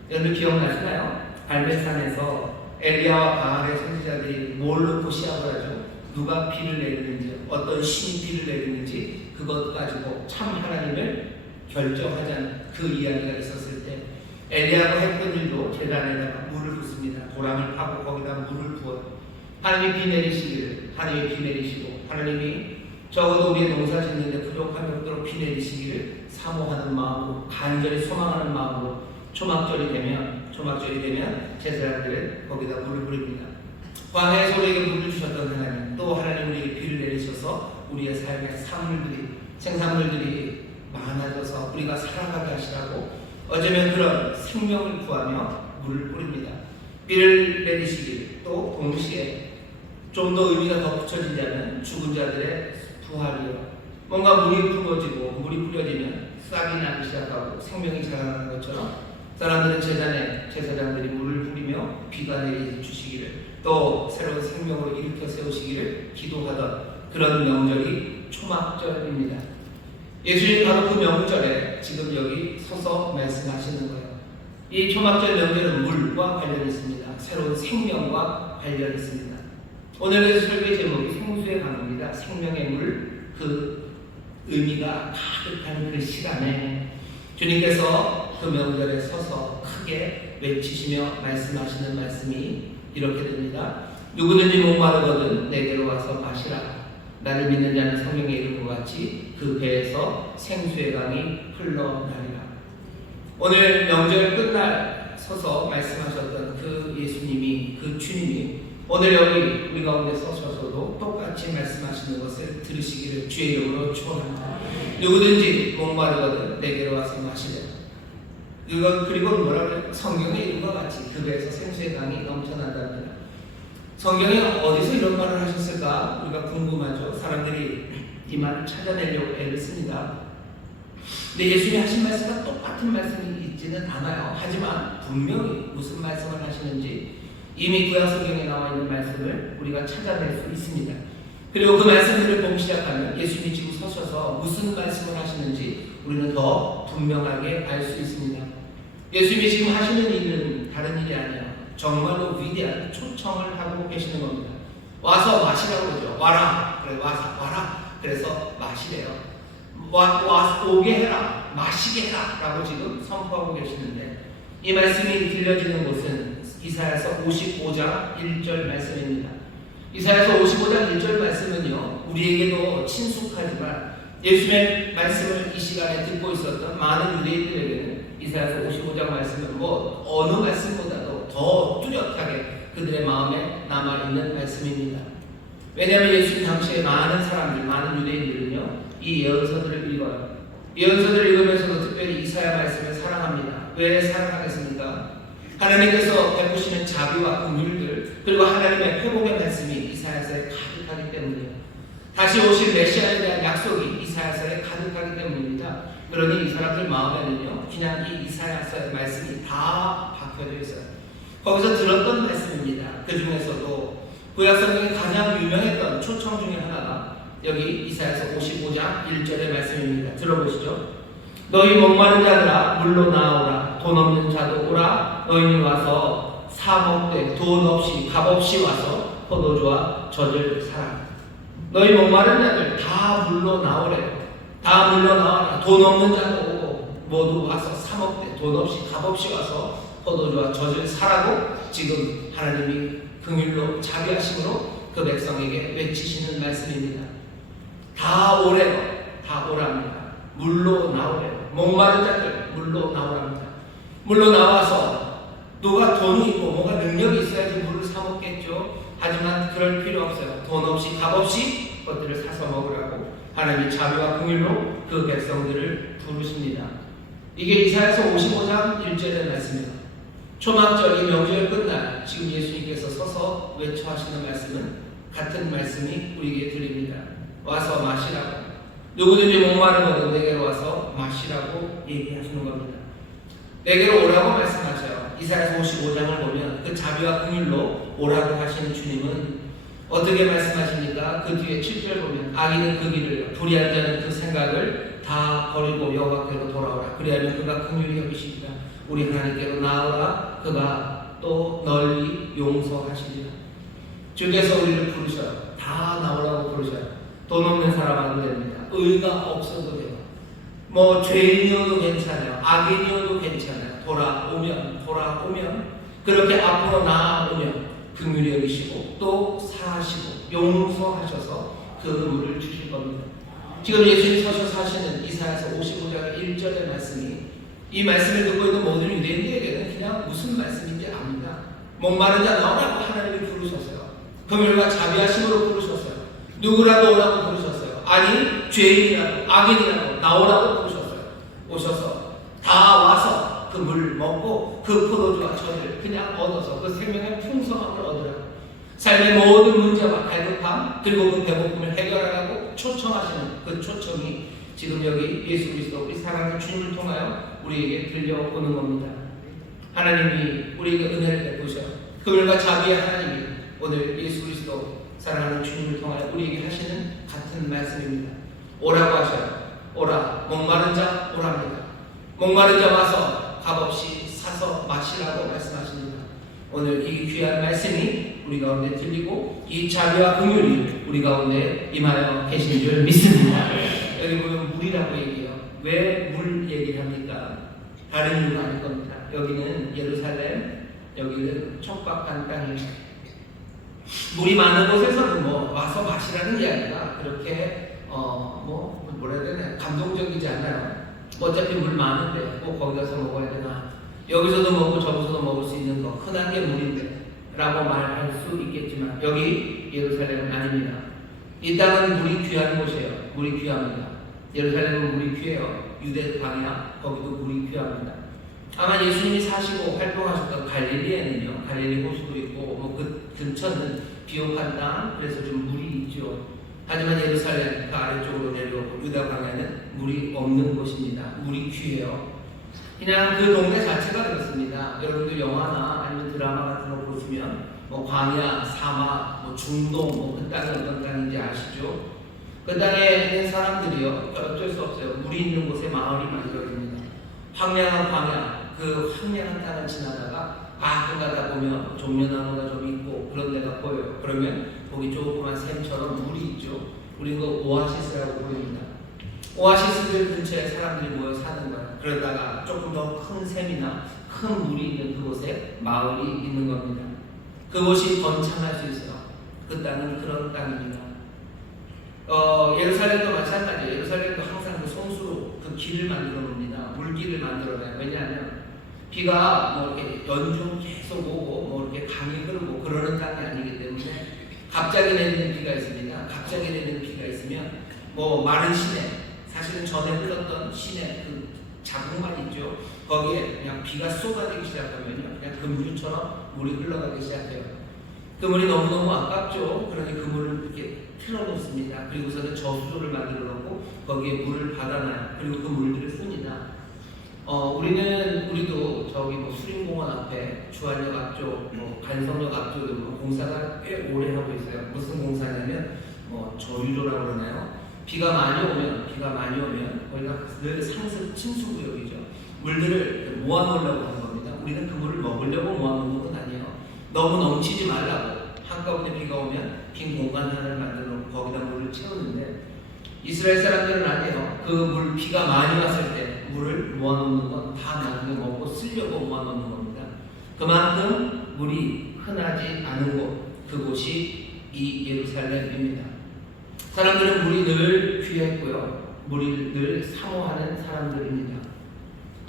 여러분 기억나시나요? 갈멜산에서 엘리야와 바알의 선지자들이 뭘 놓고 시합을 하죠? 누가 비를 내리는지, 어떤 신이 비를 내리는지 그것 가지고 참 하나님을 결정하자는 그 이야기가 있었을 때 엘리야가 했던 일도 제단에다가 물을 붓습니다. 도랑을 파고 거기다 물을 부어요. 하나님이 비 내리시기를, 하나님이 비 내리시고 하나님이 적어도 우리의 농사 짓는데 부족함이 없도록 비 내리시기를 사모하는 마음으로, 간절히 소망하는 마음으로 초막절이 되면 제사장들은 거기다 물을 뿌립니다. 광야에서 우리에게 물을 주셨던 하나님, 또 하나님 우리에게 비를 내리셔서 우리의 삶의 생산물들이 많아져서 우리가 살아가게 하시라고 어쩌면 그런 생명을 구하며 물을 뿌립니다. 비를 내리시길, 또 동시에 좀 더 의미가 더 붙여지자면 죽은 자들의 부활이요. 뭔가 물이 부어지고 물이 뿌려지면 싹이 나기 시작하고 생명이 자라나는 것처럼 사람들은 제사장들이 물을 뿌리며 비가 내려주시기를, 또 새로운 생명으로 일으켜 세우시기를 기도하던 그런 명절이 초막절입니다. 예수님 바로 그 명절에 지금 여기 서서 말씀하시는 거예요. 이 초막절 명절은 물과 관련이 있습니다. 새로운 생명과 관련이 있습니다. 오늘의 설교 제목이 생수의 강입니다. 생명의 물, 그 의미가 가득한 그 시간에 주님께서 그 명절에 서서 크게 외치시며 말씀하시는 말씀이 이렇게 됩니다. 누구든지 목마르거든 내게로 와서 마시라. 나를 믿는 자는 성경에 이른 것 같이 그 배에서 생수의 강이 흘러나리라. 오늘 명절 끝날 서서 말씀하셨던 그 예수님이, 그 주님이 오늘 여기 우리 가운데 서셔서도 똑같이 말씀하시는 것을 들으시기를 주의 이름으로 축원합니다. 누구든지 목마르거든 내게로 와서 마시라. 그리고 뭐라고 성경에 이런 것 같이 그 배에서 생수의 강이 넘쳐난답니다. 성경에 어디서 이런 말을 하셨을까 우리가 궁금하죠. 사람들이 이 말을 찾아내려고 애를 씁니다. 근데 예수님이 하신 말씀과 똑같은 말씀이 있지는 않아요. 하지만 분명히 무슨 말씀을 하시는지 이미 구약 성경에 나와 있는 말씀을 우리가 찾아낼 수 있습니다. 그리고 그 말씀들을 보기 시작하면 예수님이 지금 서셔서 무슨 말씀을 하시는지 우리는 더 분명하게 알 수 있습니다. 예수님이 지금 하시는 일은 다른 일이 아니에요. 정말로 위대한 초청을 하고 계시는 겁니다. 와서 마시라고 그러죠. 와라. 그래, 와라. 그래서 마시래요. 오게 해라. 마시게 해라. 라고 지금 선포하고 계시는데 이 말씀이 들려지는 곳은 이사야서 55장 1절 말씀입니다. 이사야서 55장 1절 말씀은요, 우리에게도 친숙하지만 예수님의 말씀을 이 시간에 듣고 있었던 많은 유대인들에게는 이사야서 55장 말씀은 뭐 어느 말씀보다도 더 뚜렷하게 그들의 마음에 남아있는 말씀입니다. 왜냐하면 예수님 당시에 많은 사람들, 많은 유대인들은요, 이 예언서들을 읽어요. 예언서들을 읽으면서도 특별히 이사야 말씀을 사랑합니다. 왜 사랑하겠습니까? 하나님께서 베푸시는 자비와 긍휼들, 그리고 하나님의 회복의 말씀이 이사야서에 가득하기 때문이에요. 다시 오실 메시아에 대한 약속이 이사야서에 가득하기 때문입니다. 그러니 이 사람들 마음에는요, 그냥 이 이사야서의 말씀이 다 박혀져 있어요. 거기서 들었던 말씀입니다. 그 중에서도 구약성경에 가장 유명했던 초청 중에 하나가 여기 이사야서 55장 1절의 말씀입니다. 들어보시죠. 너희 목마른 자들아 물로 나오라. 돈 없는 자도 오라. 너희는 와서 사 먹되 돈 없이 값 없이 와서 포도주와 젖을 사라. 너희 목마른 자들 다 물로 나오래요. 다 물로 나와라. 돈 없는 자도 오고 모두 와서 사 먹되 돈 없이 값 없이 와서 포도주와 젖을 사라고 지금 하나님이 긍휼로 자비하심으로 그 백성에게 외치시는 말씀입니다. 다 오래요. 다 오랍니다. 물로 나오래요. 목마른 자들 물로 나오랍니다. 물로 나와서 누가 돈이 있고 뭔가 능력이 있어야지 물을 사 먹겠죠. 하지만 그럴 필요 없어요. 돈 없이 값 없이 것들을 사서 먹으라고 하나님이 자비와 긍휼로 그 백성들을 부르십니다. 이게 이사야서 55장 1절의 말씀입니다. 초막절 이 명절 끝날 지금 예수님께서 서서 외쳐하시는 말씀은 같은 말씀이 우리에게 들립니다. 와서 마시라고. 누구든지 목마르거든 내게로 와서 마시라고 얘기하시는 겁니다. 내게로 오라고 말씀하셔요. 이사야서 55장을 보면 그 자비와 긍휼로 오라고 하시는 주님은 어떻게 말씀하십니까? 그 뒤에 7절 보면 악인은 그 길을, 불의한 자는 그 생각을 다 버리고 여호와께로 돌아오라. 그리하면 그가 긍휼히 여기시리라. 우리 하나님께로 나아오라. 그가 또 널리 용서하시리라. 주께서 우리를 부르셔요. 다 나오라고 부르셔요. 돈 없는 사람 와도 됩니다. 의가 없어도 돼요. 뭐 죄인이어도 괜찮아요. 악인이어도 괜찮아요. 돌아오면 그렇게 앞으로 나아오면 긍휼히 여기시고 또 사하시고 용서하셔서 그 물을 주실 겁니다. 지금 예수님 서셔서 하시는 이사야서 55장 1절의 말씀이, 이 말씀을 듣고 있는 모든 유대인들에게는 그냥 무슨 말씀인지 압니다. 목마른 자 나오라고 하나님이 부르셨어요. 긍휼과 자비하심으로 부르셨어요. 누구라도 오라고 부르셨어요. 아니 죄인이라도 악인이라도 나오라고 부르셨어요. 오셔서 다 와서 그 물 먹고 그 포도주와 저를 그냥 얻어서 그 생명의 풍성함을 얻으라고, 삶의 모든 문제와 갈급함 그리고 그 배고픔을 해결하라고 초청하시는 그 초청이 지금 여기 예수 그리스도 우리 사랑하는 주님을 통하여 우리에게 들려오는 겁니다. 하나님이 우리에게 은혜를 베푸셔 긍휼과 자비의 하나님이 오늘 예수 그리스도 사랑하는 주님을 통하여 우리에게 하시는 같은 말씀입니다. 오라고 하셔요. 오라. 목마른 자 오랍니다. 목마른 자 와서 값없이 사서 마시라고 말씀하십니다. 오늘 이 귀한 말씀이 우리 가운데 들리고 이 자비와 긍휼이 우리 가운데 임하여 계신 줄 믿습니다. 여기 보면 물이라고 얘기해요. 왜 물 얘기를 합니까? 다른 이유가 아닐 겁니다. 여기는 예루살렘, 여기는 척박한 땅이에요. 물이 많은 곳에서는 뭐 와서 마시라는 이야기가 그렇게 뭐라 해야 되나 감동적이지 않아요. 어차피 물 많은데 꼭 거기 가서 먹어야 되나, 여기서도 먹고 저기서도 먹을 수 있는 거 흔한 게 물인데 라고 말할 수 있겠지만 여기 예루살렘은 아닙니다. 이 땅은 물이 귀한 곳이에요. 물이 귀합니다. 예루살렘은 물이 귀해요. 유대 광야 거기도 물이 귀합니다. 아마 예수님이 사시고 활동하셨던 갈릴리에는요, 갈릴리 호수도 있고 뭐 그 근처는 비옥한 땅, 그래서 좀 물이 있죠. 하지만 예루살렘 그 아래쪽으로 내려오고 유다 광야는 물이 없는 곳입니다. 물이 귀해요. 그냥 그 동네 자체가 그렇습니다. 여러분들 영화나 아니면 드라마 같은 거 보시면 뭐 광야, 사막, 뭐 중동, 뭐 그 땅이 어떤 땅인지 아시죠? 그 땅에 있는 사람들이요, 어쩔 수 없어요. 물이 있는 곳에 마을이 만들어집니다. 황량한 광야, 그 황량한 땅을 지나다가 가끔 가다 보면 종려나무가 좀 있고 그런 데가 보여요. 그러면 거기 조그만 샘처럼 물이 있죠. 우리는 그 오아시스라고 부릅니다. 오아시스들 근처에 사람들이 모여 사는 거예요. 그러다가 조금 더 큰 샘이나 큰 물이 있는 그곳에 마을이 있는 겁니다. 그곳이 번창할 수 있어요. 그 땅은 그런 땅입니다. 예루살렘도 마찬가지예요. 예루살렘도 항상 그 손수로 그 길을 만들어 놓습니다. 물길을 만들어 놔요. 왜냐하면 비가 뭐 이렇게 연중 계속 오고 뭐 이렇게 강이 흐르고 그러는 땅이 아니기 때문에 갑자기 내리는 비가 있습니다. 갑자기 내리는 비가 있으면 뭐 마른 시내, 사실은 전에 흘렀던 시내 그 자국만 있죠. 거기에 그냥 비가 쏟아지기 시작하면요, 그냥 금주처럼 물이 흘러가기 시작해요. 그 물이 너무너무 아깝죠. 그러니 그 물을 이렇게 틀어놓습니다. 그리고서는 저수조를 만들어 놓고 거기에 물을 받아놔요. 그리고 그 물들을 씁니다. 우리도 저기 뭐 수림공원 앞에 주안역 앞쪽, 뭐 간성역 앞쪽에 뭐 공사가 꽤 오래 하고 있어요. 무슨 공사냐면 뭐 저유조라고 그러나요? 비가 많이 오면 거기가 늘 상습 침수구역이죠. 물들을 모아놓으려고 하는 겁니다. 우리는 그 물을 먹으려고 모아놓는 건 아니에요. 너무 넘치지 말라고 한가운데 비가 오면 빈 공간 하나를 만들어 놓고 거기다 물을 채우는데, 이스라엘 사람들은 아니에요. 그 물, 비가 많이 왔을 때 물을 모아놓는 건 다 나중에 먹고 쓰려고 모아놓는 겁니다. 그만큼 물이 흔하지 않은 곳, 그곳이 이 예루살렘입니다. 사람들은 물이 늘 귀했고요, 물이 늘 사모하는 사람들입니다.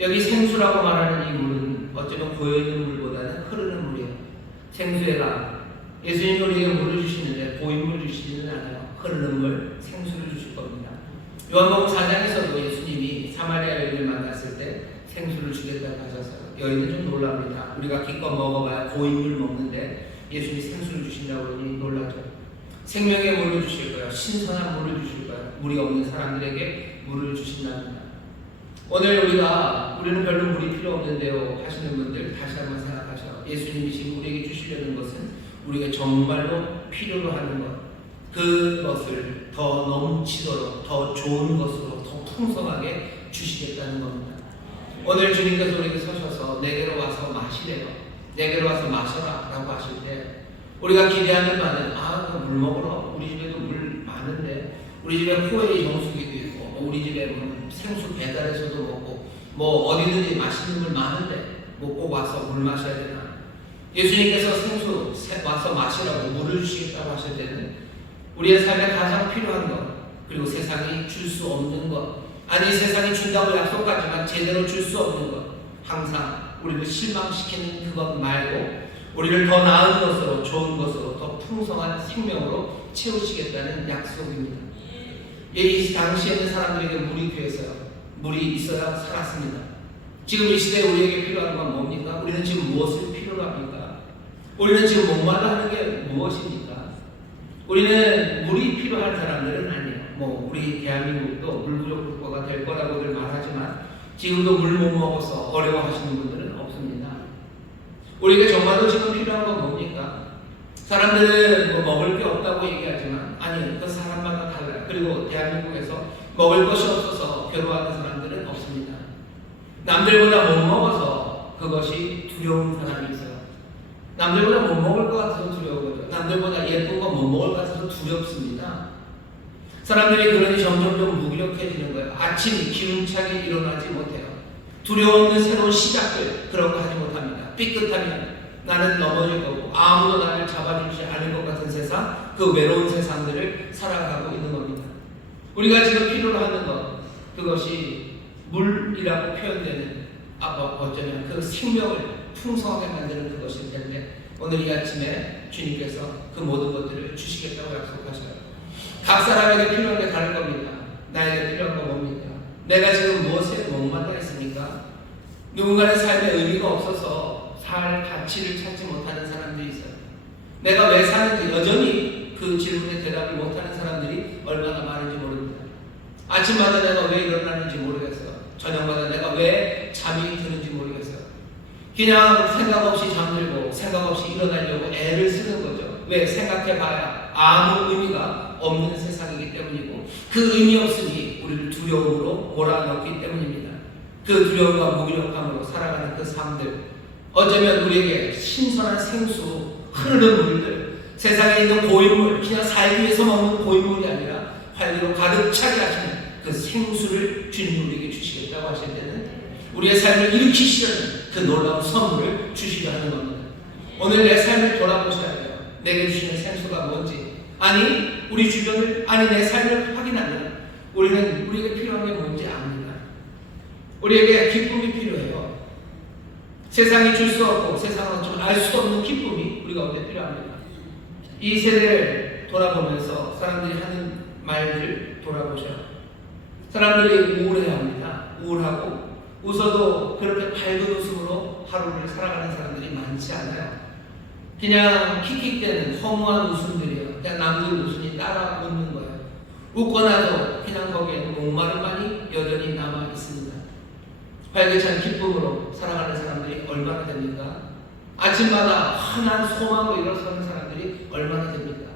여기 생수라고 말하는 이 물은 어쩌면 고여있는 물보다는 흐르는 물이에요. 생수의 강. 예수님이 우리에게 물을 주시는데 고인물 주시지는 않아요. 흐르는 물, 생수를 주실 겁니다. 요한복음 4장에서도 예수님이 사마리아 여인을 만났을 때 생수를 주겠다고 하셨어요. 여인은 좀 놀랍니다. 우리가 기껏 먹어봐야 고인물 먹는데 예수님이 생수를 주신다고 그러니 놀라죠. 생명의 물을 주실 거예요. 신선한 물을 주실 거예요. 물이 없는 사람들에게 물을 주신답니다. 오늘 우리는 별로 물이 필요 없는데요 하시는 분들 다시 한번 생각하셔. 예수님이 지금 우리에게 주시려는 것은 우리가 정말로 필요로 하는 것, 그것을 더 넘치도록 더 좋은 것으로 더 풍성하게 주시겠다는 겁니다. 오늘 주님께서 우리에게 서셔서 내게로 와서 마시래요. 내게로 와서 마셔라 라고 하실 때 우리가 기대하는 바는 물 먹으러 우리 집에도 물 많은데 우리 집에 코웨이 정수기도 있고 우리 집에 생수 배달해서도 먹고 어디든지 맛있는 물 많은데 꼭 와서 물 마셔야 되나? 예수님께서 생수 와서 마시라고 물을 주시겠다고 하실 때는 우리의 삶에 가장 필요한 것 그리고 세상이 줄 수 없는 것 아니 세상이 준다고 약속하지만 제대로 줄 수 없는 것 항상 우리를 실망시키는 그것 말고 우리를 더 나은 것으로 좋은 것으로 더 풍성한 생명으로 채우시겠다는 약속입니다. 이 당시에는 사람들에게 물이 귀해서요. 물이 있어야 살았습니다. 지금 이 시대에 우리에게 필요한 건 뭡니까? 우리는 지금 무엇을 필요로 합니까? 우리는 지금 목말라 하는 게 무엇입니까? 우리는 물이 필요한 사람들은 아니에요. 우리 대한민국도 물 부족 국가가 될 거라고들 말하지만 지금도 물 못 먹어서 어려워하시는 분들은 없습니다. 우리에게 정말로 지금 필요한 건 뭡니까? 사람들은 먹을 게 없다고 얘기하지만 아니요, 그 사람마다 달라요. 그리고 대한민국에서 먹을 것이 없어서 괴로워하는 사람들은 없습니다. 남들보다 못 먹어서 그것이 두려운 사람이 있어요. 남들보다 못 먹을 것 같아서 두려운 거죠. 남들보다 예쁜 거 못 먹을 것 같아서 두렵습니다. 사람들이 그러니 점점 무기력해지는 거예요. 아침이 기운차게 일어나지 못해요. 두려워없는 새로운 시작들 그런 거 하지 못합니다. 삐끗하면 나는 넘어질 거고 아무도 나를 잡아주지 않을 것 같은 세상 그 외로운 세상들을 살아가고 있는 겁니다. 우리가 지금 필요로 하는 것 그것이 물이라고 표현되는 어쩌면 그 생명을 풍성하게 만드는 그것일 텐데 오늘 이 아침에 주님께서 그 모든 것들을 주시겠다고 약속하셔요. 각 사람에게 필요한 게 다른 겁니다. 나에게 필요한 건 뭡니까? 내가 지금 무엇에 목말라 있습니까? 누군가의 삶에 의미가 없어서 살 가치를 찾지 못하는 사람들이 있어요. 내가 왜 사는지 여전히 그 질문에 대답을 못하는 사람들이 얼마나 많은지 모릅니다. 아침마다 내가 왜 일어나는지 모르겠어요. 저녁마다 내가 왜 잠이 드는지 모르겠어요. 그냥 생각 없이 잠들고 생각 없이 일어나려고 애를 쓰는 거죠. 왜? 생각해봐야 아무 의미가 없는 세상이기 때문이고 그 의미 없으니 우리를 두려움으로 몰아넣기 때문입니다. 그 두려움과 무기력함으로 살아가는 그 삶들 어쩌면 우리에게 신선한 생수 흐르는 물들 세상에 있는 고인물 그냥 살기 위해서 먹는 고인물이 아니라 활기로 가득 차게 하시는 그 생수를 주님 우리에게 주시겠다고 하실 때는 우리의 삶을 일으키시려는 그 놀라운 선물을 주시려 하는 겁니다. 오늘 내 삶을 돌아보셔야 돼요. 내게 주시는 생수가 뭔지 아니 우리 주변을 아니 내 삶을 확인하면 우리는 우리에게 필요한 게 뭔지 압니다. 우리에게 기쁨이 필요해요. 세상이 줄 수 없고 세상은 좀 알 수 없는 기쁨이 우리가 언제 필요합니다. 이 세대를 돌아보면서 사람들이 하는 말들 돌아보셔요. 사람들이 우울해합니다. 우울하고 웃어도 그렇게 밝은 웃음으로 하루를 살아가는 사람들이 많지 않아요. 그냥 킥킥대는 허무한 웃음들이에요. 그냥 남들 웃음이 따라 웃는 거예요. 웃고 나도 그냥 거기에는 목마름만이 여전히 남아 있습니다. 활기찬 기쁨으로 살아가는 사람들이 얼마나 됩니까? 아침마다 환한 소망으로 일어서는 사람들이 얼마나 됩니까?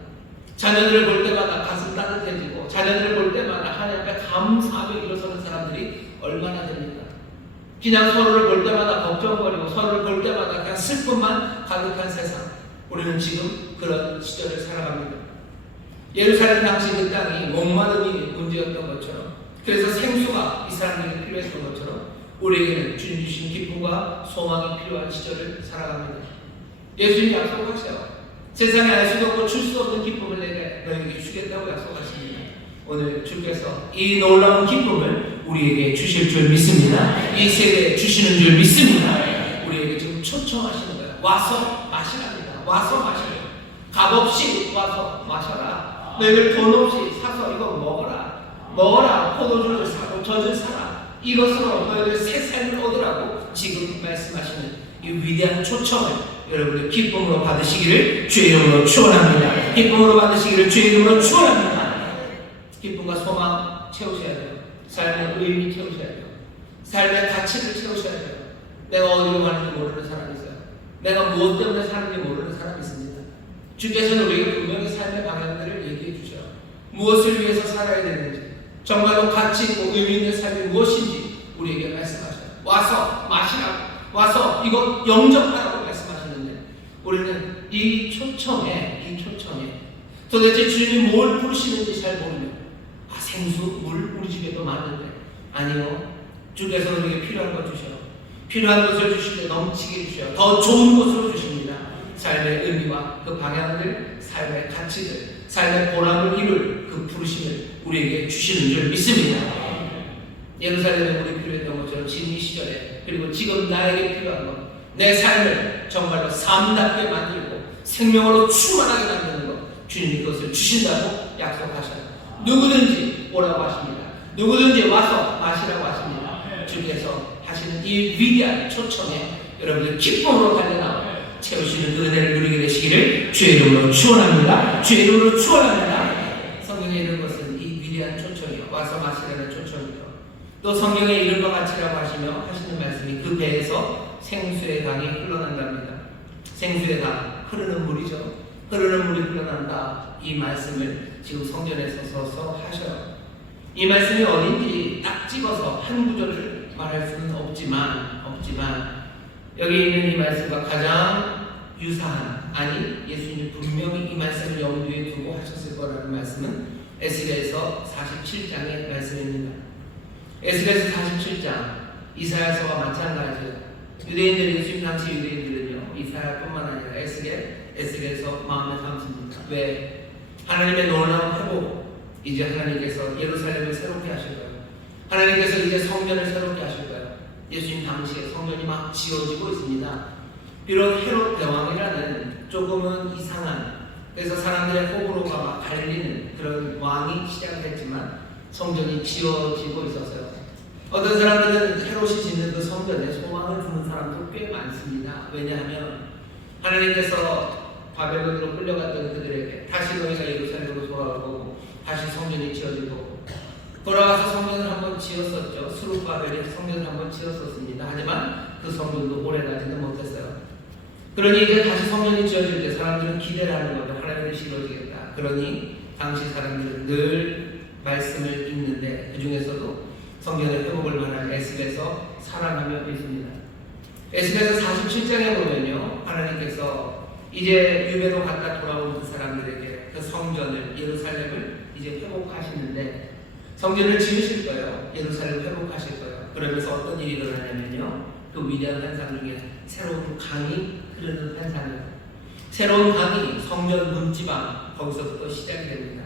자녀들을 볼 때마다 가슴 따뜻해지고 자녀들을 볼 때마다 하나님 앞에 감사하며 일어서는 사람들이 얼마나 됩니까? 그냥 서로를 볼 때마다 걱정거리고 서로를 볼 때마다 그냥 슬픔만 가득한 세상 우리는 지금 그런 시절을 살아갑니다. 예루살렘 당시 그 땅이 목마름이 문제였던 것처럼 그래서 생수가 이 사람들에게 필요했던 것처럼 우리에게는 주님 주신 기쁨과 소망이 필요한 시절을 살아갑니다. 예수님이 약속하세요. 세상에 알 수도 없고 줄 수 없는 기쁨을 내게 너희에게 주겠다고 약속하십니다. 오늘 주께서 이 놀라운 기쁨을 우리에게 주실 줄 믿습니다. 이 세대에 주시는 줄 믿습니다. 우리에게 지금 초청하시는 거예요. 와서 마시랍니다. 와서 마시라. 값없이 와서 마셔라. 너희들 돈 없이 사서 이거 먹어라. 먹어라. 포도주를 사고 젖을 사라. 이것으로 너희들 새 삶을 얻으라고 지금 말씀하시는 이 위대한 초청을 여러분들 기쁨으로 받으시기를 주의 이름으로 축원합니다. 기쁨으로 받으시기를 주의 이름으로 축원합니다. 기쁨과 소망 채우셔야 돼요. 삶의 의미 채우셔야 돼요. 삶의 가치를 채우셔야 돼요. 내가 어디로 가는지 모르는 사람이 있어요. 내가 무엇 때문에 사는지 모르는 사람이 있습니다. 주께서는 우리에게 분명히 삶의 방향들을 얘기해 주셔요. 무엇을 위해서 살아야 되는지 정말로 가치 있고 의미 있는 삶이 무엇인지 우리에게 말씀하셔요. 와서 마시라고 와서 이거 영접하라고 말씀하시는 이 초청에 도대체 주님이 뭘 부르시는지 잘 모르며 생수, 물 우리 집에도 많은데 아니요. 주께서 우리에게 필요한 것 주셔. 필요한 것을 주실 때 넘치게 주셔. 더 좋은 것으로 주십니다. 삶의 의미와 그 방향을, 삶의 가치들, 삶의 보람을 이룰 그 부르심을 우리에게 주시는 줄 믿습니다. 예루살렘에 우리 필요했던 것처럼 지금 이 시절에 그리고 지금 나에게 필요한 것, 내 삶을 정말로 삶답게 만들고 생명으로 충만하게 만드는 것, 주님이 그것을 주신다고 약속하셔요. 누구든지 오라고 하십니다. 누구든지 와서 마시라고 하십니다. 주께서 하시는 이 위대한 초청에 여러분들 기쁨으로 달려나와 채우시는 그 은혜를 누리게 되시기를 주의 이름으로 축원합니다. 주의 이름으로 축원합니다. 성경에 이른 것은 이 위대한 초청이요, 와서 마시라는 초청이요. 또 성경에 이른 것 같이라고 하시며 하시는 말씀이 그 배에서 생수의 강이 흘러난답니다. 생수의 강, 흐르는 물이죠. 흐르는 물이 흘러난다. 이 말씀을 지금 성전에 서서 하셔요. 이 말씀이 어딘지 딱 집어서 한 구절을 말할 수는 없지만 여기 있는 이 말씀과 가장 유사한, 아니 예수님이 분명히 이 말씀을 염두에 두고 하셨을 거라는 말씀은 에스겔서 47장의 말씀입니다. 에스겔서 47장, 이사야서와 마찬가지예요. 유대인들, 예수님 당시 유대인들은요, 이사야뿐만 아니라 에스겔서 마음에 담습니다. 왜? 하나님의 놀라운 회복, 이제 하나님께서 예루살렘을 새롭게 하실 거예요. 하나님께서 이제 성전을 새롭게 하실 거예요. 예수님 당시에 성전이 막 지어지고 있습니다. 비록 헤롯 대왕이라는 조금은 이상한, 그래서 사람들의 호불호가 막 갈리는 그런 왕이 시작했지만 성전이 지어지고 있었어요. 어떤 사람들은 헤롯이 짓는 그 성전에 소망을 두는 사람도 꽤 많습니다. 왜냐하면 하나님께서 바벨론으로 끌려갔던 그들에게 다시 너희가 예루살렘으로 돌아올 거고 다시 성전이 지어질 거고, 돌아와서 성전을 한번 지었었죠. 스룹바벨이 성전을 한번 지었었습니다. 하지만 그 성전도 오래가지는 못했어요. 그러니 이제 다시 성전이 지어질 때 사람들은 기대를 하는 거죠. 하나님이 이루어지겠다. 그러니 당시 사람들은 늘 말씀을 읽는데 그 중에서도 성전의 회복을 말하는 에스겔서 사랑하며 있습니다. 에스겔서 47장에 보면요, 하나님께서 이제 유배로 갔다 돌아온 그 사람들에게 그 성전을, 예루살렘을 이제 회복하시는데 성전을 지으실 거예요. 예루살렘을 회복하실 거예요. 그러면서 어떤 일이 일어나냐면요, 그 위대한 환상 중에 새로운 강이 흐르는 환상이에요. 새로운 강이 성전 문지방, 거기서부터 시작이 됩니다.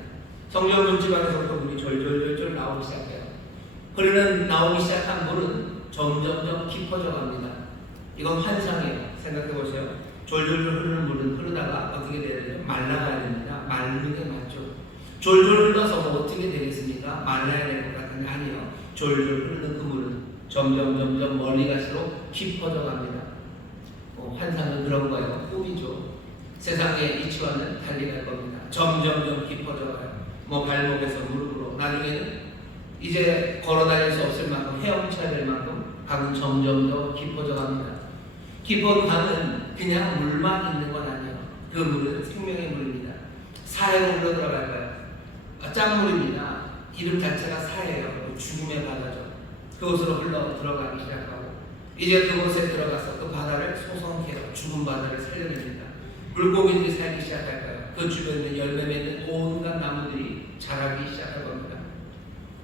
성전 문지방에서부터 물이 졸졸졸졸 나오기 시작해요. 나오기 시작한 물은 점점점 깊어져 갑니다. 이건 환상이에요. 생각해 보세요. 졸졸졸 흐르는 물은 흐르다가 어떻게 돼야 되죠? 말라가야 됩니다. 마르는 게 맞죠. 졸졸 흘러서 뭐 어떻게 되겠습니까? 말라야 될 것 같은데 아니요. 졸졸 흐르는 그 물은 점점 멀리 갈수록 깊어져 갑니다. 환상은 그런 거예요. 꿈이죠. 세상의 이치와는 달리 갈 겁니다. 점점 깊어져 가요. 뭐 발목에서 무릎으로, 나중에는 이제 걸어 다닐 수 없을 만큼 헤엄쳐야 될 만큼 강은 점점 더 깊어져 갑니다. 깊은 강은 그냥 물만 있는 건 아니에요. 그 물은 생명의 물입니다. 사해로 흘러 들어갈 거예요. 짠물입니다. 이름 자체가 사해예요. 죽음의 바다죠. 그곳으로 흘러 들어가기 시작하고 이제 그곳에 들어가서 그 바다를 소성해요. 죽은 바다를 살려냅니다. 물고기들이 살기 시작할 거예요. 그 주변에 열매 맺는 온갖 나무들이 자라기 시작할 겁니다.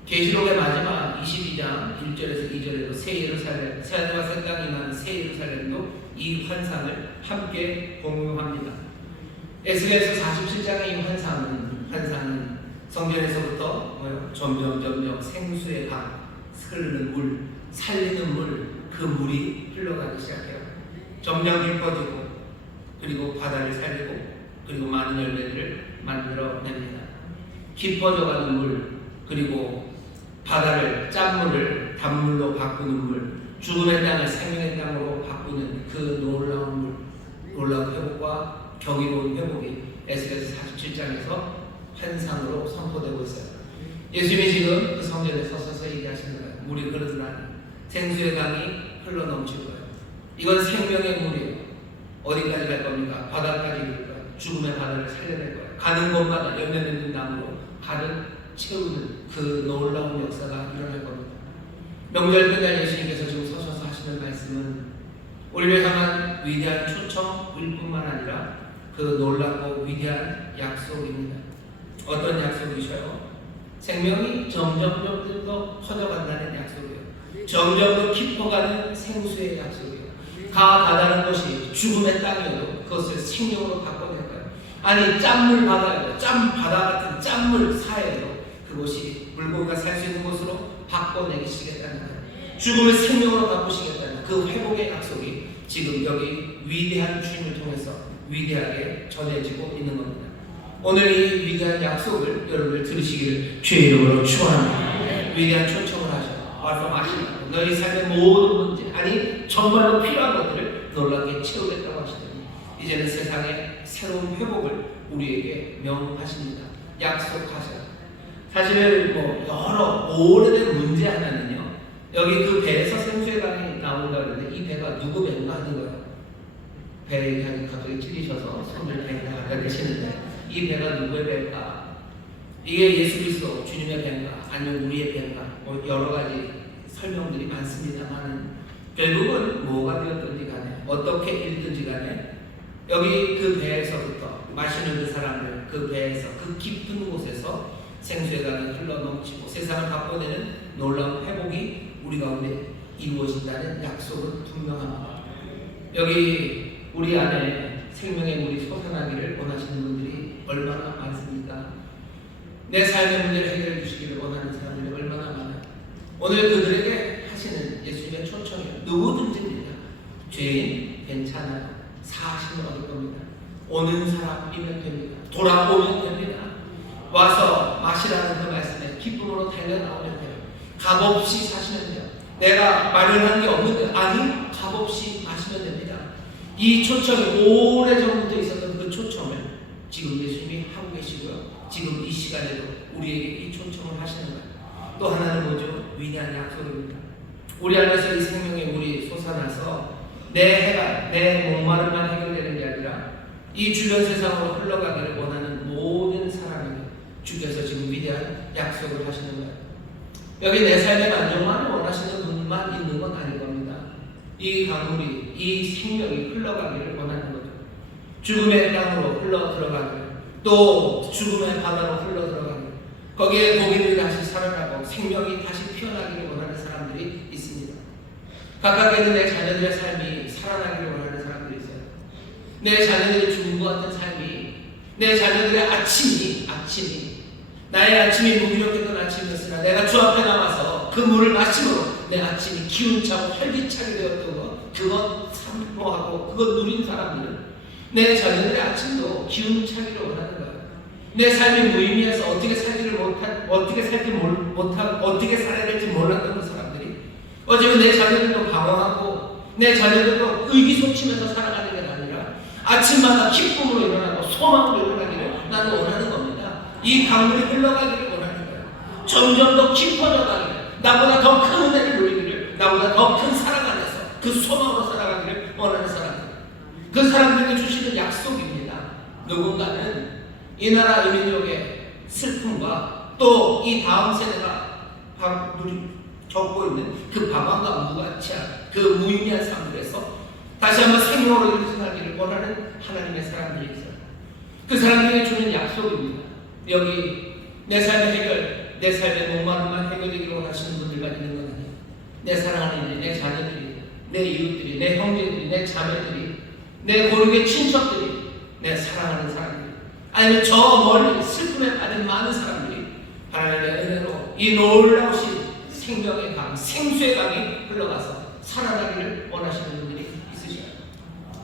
계시록의 마지막 22장 1절에서 2절에도 새 예루살렘, 새하늘과 새 땅이 임하는 새 예루살렘도 이 환상을 함께 공유합니다. 에스겔서 47장의 이 환상은 성전에서부터 점점 생수의 강, 흐르는 물, 살리는 물, 그 물이 흘러가기 시작해요. 점점 깊어지고 그리고 바다를 살리고 그리고 많은 열매들을 만들어냅니다. 깊어져가는 물, 그리고 바다를, 짠물을 단물로 바꾸는 물, 죽음의 땅을 생명의 땅으로 바꾸는 그 놀라운 회복과 경이로운 회복이 에스겔서 47장에서 환상으로 선포되고 있어요. 예수님이 지금 그 성전에 서서 얘기하시는 거예요. 물이 흐르더라니 생수의 강이 흘러넘칠 거예요. 이건 생명의 물이에요. 어디까지 갈 겁니까? 바다까지 갈 거예요. 죽음의 바다를 살려낼 거예요. 가는 곳마다 열매 맺는 나무로 가득 채우는 그 놀라운 역사가 일어날 겁니다. 명절 끝날 예수님께서 지금 서셔서 하시는 말씀은 우리를 향한 위대한 초청일 뿐만 아니라 그 놀랍고 위대한 약속입니다. 어떤 약속이셔요? 생명이 점점 더 퍼져간다는 약속이에요. 점점 더 깊어가는 생수의 약속이에요. 가다는 것이 죽음의 땅이어도 그것을 생명으로 바꿔낼 거예요. 아니 짠물 바다에도 짠바다 같은 짠물 사이에도 그것이 물고기가 살 수 있는 곳으로 바꿔내시겠다는 거예요. 죽음을 생명으로 바꾸시겠다는 그 회복의 약속이 지금 여기 위대한 주님을 통해서 위대하게 전해지고 있는 겁니다. 오늘 이 위대한 약속을 여러분들 들으시기를 주의 이름으로 축원합니다. 위대한 초청을 하셔. 와서 마시라고 너희 삶의 모든 문제 아니 정말로 필요한 것들을 놀랍게 채우겠다고 하시더니 이제는 세상의 새로운 회복을 우리에게 명하십니다. 약속하셔. 사실 여러 오래된 문제 하나는요. 여기 그 배에서 생수의 강이 나온다 그러는데 이 배가 누구 배인가 하는 거예요. 배 얘기하니 갑자기 찔리셔서 손을 배에 갖다 대시는데 이 배가 누구의 배인가? 이게 예수 그리스도 주님의 배인가? 아니면 우리의 배인가? 여러 가지 설명들이 많습니다만 결국은 뭐가 되었든지 간에 어떻게 일든지 간에 여기 그 배에서부터 마시는 그 사람들 그 배에서 그 깊은 곳에서 생수의 강이 흘러넘치고 세상을 바꿔내는 놀라운 회복이 우리 가운데 이루어진다는 약속은 분명합니다. 여기 우리 안에 생명의 물이 솟아나기를 원하시는 분들이 얼마나 많습니까? 내 삶의 문제를 해결해 주시기를 원하는 사람들이 얼마나 많아요. 오늘 그들에게 하시는 예수님의 초청이에요. 누구든지입니다. 죄인 괜찮아요. 사심을 얻을 겁니다. 오는 사람이면 됩니다. 돌아오면 됩니다. 와서 마시라는 그 말씀에 기쁨으로 달려나오면 돼요. 값없이 사시면 돼요. 내가 마련한 게 없는데 아니 값없이 마시면 됩니다. 이 초청이 오래전부터 있었던 그 초청을 지금 예수님이 하고 계시고요. 지금 이 시간에도 우리에게 이 초청을 하시는 거예요. 또 하나는 뭐죠? 위대한 약속입니다. 우리 안에서 이 생명의 물이 솟아나서 내 해가 내 목마름만 해결되는 게 아니라 이 주변 세상으로 흘러가기를 원하는 모든 사람에게 주께서 지금 위대한 약속을 하시는 거예요. 여기 내 삶의 만족만을 원하시는 분만 있는 건 아닐 겁니다. 이 강물이 이 생명이 흘러가기를 원하는 거죠. 죽음의 땅으로 흘러 들어가기를 또 죽음의 바다로 흘러 들어가기를 거기에 고기들이 다시 살아나고 생명이 다시 피어나기를 원하는 사람들이 있습니다. 각각에는 내 자녀들의 삶이 살아나기를 원하는 사람들이 있어요. 내 자녀들의 죽음과 같은 삶이 내 자녀들의 아침이 나의 아침이 무기력했던 아침이었으나 내가 주 앞에 나와서 그 물을 마심으로 내 아침이 기운차고 활기차게 되었던 것 그것 참고하고 그것 누린 사람들은 내 자녀들의 아침도 기운차기를 원하는 거예요. 내 삶이 무의미해서 어떻게 살아야 될지 몰랐던 그 사람들이 어쩌면 내 자녀들도 방황하고 내 자녀들도 의기소침해서 살아가는 게 아니라 아침마다 기쁨으로 일어나고 소망으로 일어나기를 나는 원하는 겁니다. 이 강물이 흘러가기를 원하는 거예요. 점점 더 깊어져 가기를 나보다 더 큰 은혜를 누리기를 나보다 더 큰 사랑 안에서 그 소망으로 살아가기를 원하는 사람들 그 사람들에게 주시는 약속입니다. 누군가는 이 나라 이민족의 슬픔과 또 이 다음 세대가 겪고 있는 그 방황과 무가치한 그 무의미한 삶들에서 다시 한번 생명으로 일어나기를 원하는 하나님의 사람들이 있어요. 그 사람들에게 주는 약속입니다. 여기 내 삶의 해결, 내 삶의 목마름만 해결되기를 원하시는 분들만 있는 건 아니에요. 내 사랑하는 이들, 내 자녀들이, 내 이웃들이, 내 형제들이, 내 자매들이, 내 고륙의 친척들이, 내 사랑하는 사람들이, 아니면 저 멀리 슬픔에 빠진 많은 사람들이 하나님의 은혜로 이 놀라우신 생명의 강, 생수의 강이 흘러가서 살아나기를 원하시는 분들이 있으셔요.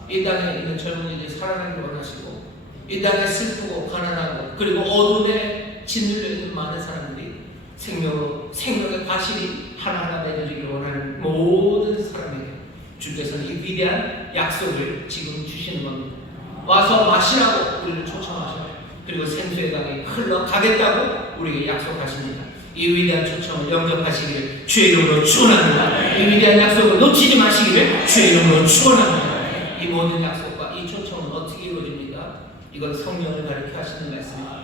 이 땅에 있는 젊은이들이 살아나기를 원하시고 이 땅에 슬프고 가난하고 그리고 어둠에 짓눌려 있는 많은 사람들이 생명의 과실이 하나하나 맺어지기를 원하는 모든 사람에게 주께서는 이 위대한 약속을 지금 주시는 겁니다. 와서 마시라고 우리를 초청하셔요. 그리고 생수의 강이 흘러가겠다고 우리에게 약속하십니다. 이 위대한 초청을 영접하시기를 주의 이름으로 축원합니다. 이 위대한 약속을 놓치지 마시기를 주의 이름으로 축원합니다. 이 모든 약속과 이 초청은 어떻게 이루어집니까? 이건 성령을 가르쳐 하시는 말씀입니다.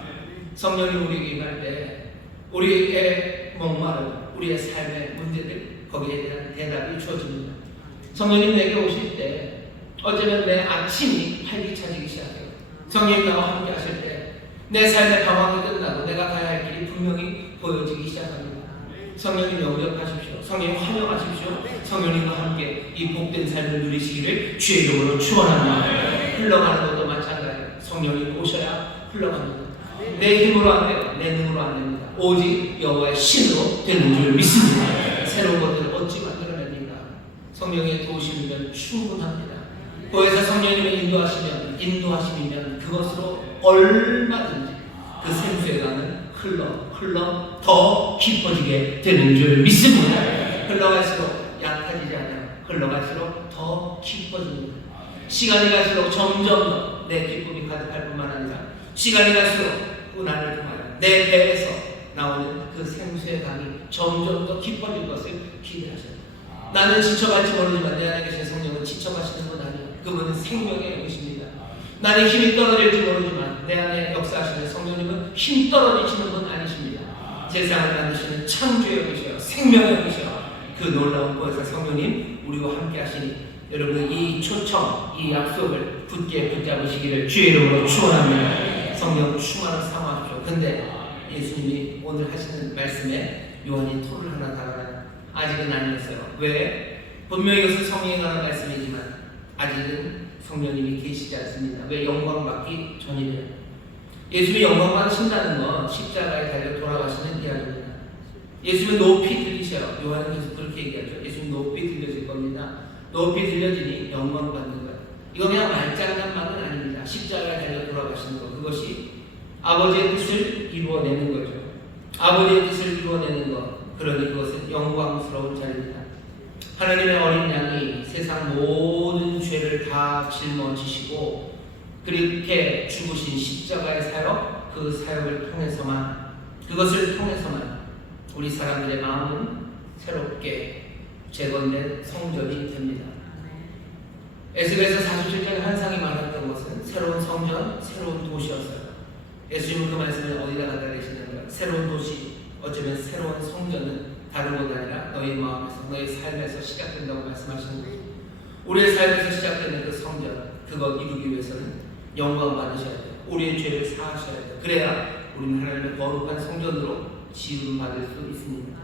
성령이 우리에게 임할 때 우리의 목마름, 우리의 삶의 문제들 거기에 대한 대답이 주어집니다. 성령님 내게 오실 때 어쩌면 내 아침이 활기차지기 시작해요. 성령이 나와 함께 하실 때 내 삶의 방황이 끝나고 내가 가야 할 길이 분명히 보여지기 시작합니다. 성령님 영접하십시오. 성령님 환영하십시오. 성령님과 함께 이 복된 삶을 누리시기를 주의 이름으로 축원합니다. 흘러가는 것도 마찬가지예요. 성령님 오셔야 흘러갑니다. 내 힘으로 안 돼요. 내 능으로 안 됩니다. 오직 여호와의 신으로 되는 줄 믿습니다. 새로운 것들을 어찌 만들어냅니까? 성령의 도우심이면 충분합니다. 거기서 성령님의 인도하심이면 그것으로 얼마든지 그 생수의 강은 흘러 더 깊어지게 되는 줄 믿습니다. 흘러갈수록 얕아지지 않아요. 흘러갈수록 더 깊어집니다. 시간이 갈수록 점점 더 내 기쁨이 가득할 뿐만 아니라 시간이 갈수록 고난을 통하여 내 배에서 나오는 그 생수의 강이 점점 더 깊어질 것을 기대하셔요. 나는 지쳐갈지 모르지만 내 안에 계신 성령은 지쳐가시는 분 아니에요. 그분은 생명의 영이십니다. 나는 힘이 떨어질지 모르지만 내 안에 역사하시는 성령님은 힘 떨어지시는 분 아니십니다. 세상을 만드시는 창조의 영이셔요. 생명의 영이셔요. 그 놀라운 곳에서 성령님 우리와 함께 하시니 여러분 이 초청, 이 약속을 굳게 붙잡으시기를 주의 이름으로 축원합니다. 성령 충만을 삼아주십시오. 근데 예수님이 오늘 하시는 말씀에 요한이 토를 하나 달아요. 아직은 아니었어요. 왜? 분명히 이것은 성령에 관한 말씀이지만 아직은 성령님이 계시지 않습니다. 왜? 영광받기 전이래요. 예수님이 영광받으신다는 건 십자가에 달려 돌아가시는 이야기입니다. 예수님은 높이 들리셔요. 요한은 계속 그렇게 얘기하죠. 예수님 높이 들려질 겁니다. 높이 들려지니 영광받는 거예요. 이거 그냥 말장난만은 아닙니다. 십자가에 달려 돌아가시는 것, 그것이 아버지의 뜻을 이루어내는 거죠. 아버지의 뜻을 이루어내는 것, 그러니 그것은 영광스러운 자리입니다. 하나님의 어린 양이 세상 모든 죄를 다 짊어지시고 그렇게 죽으신 십자가의 사역, 그 사역을 통해서만, 그것을 통해서만 우리 사람들의 마음은 새롭게 재건된 성전이 됩니다. 에스겔서 47장 한상이 말했던 것은 새로운 성전, 새로운 도시였어요. 예수님은 그 말씀을 어디다 갖다 계시는가요? 새로운 도시, 어쩌면 새로운 성전은 다른 것 아니라 너희 마음에서, 너희 삶에서 시작된다고 말씀하시는 거죠. 우리의 삶에서 시작되는 그 성전, 그것 이루기 위해서는 영광 받으셔야 돼요. 우리의 죄를 사하셔야 돼요. 그래야 우리는 하나님의 거룩한 성전으로 지음 받을 수 있습니다.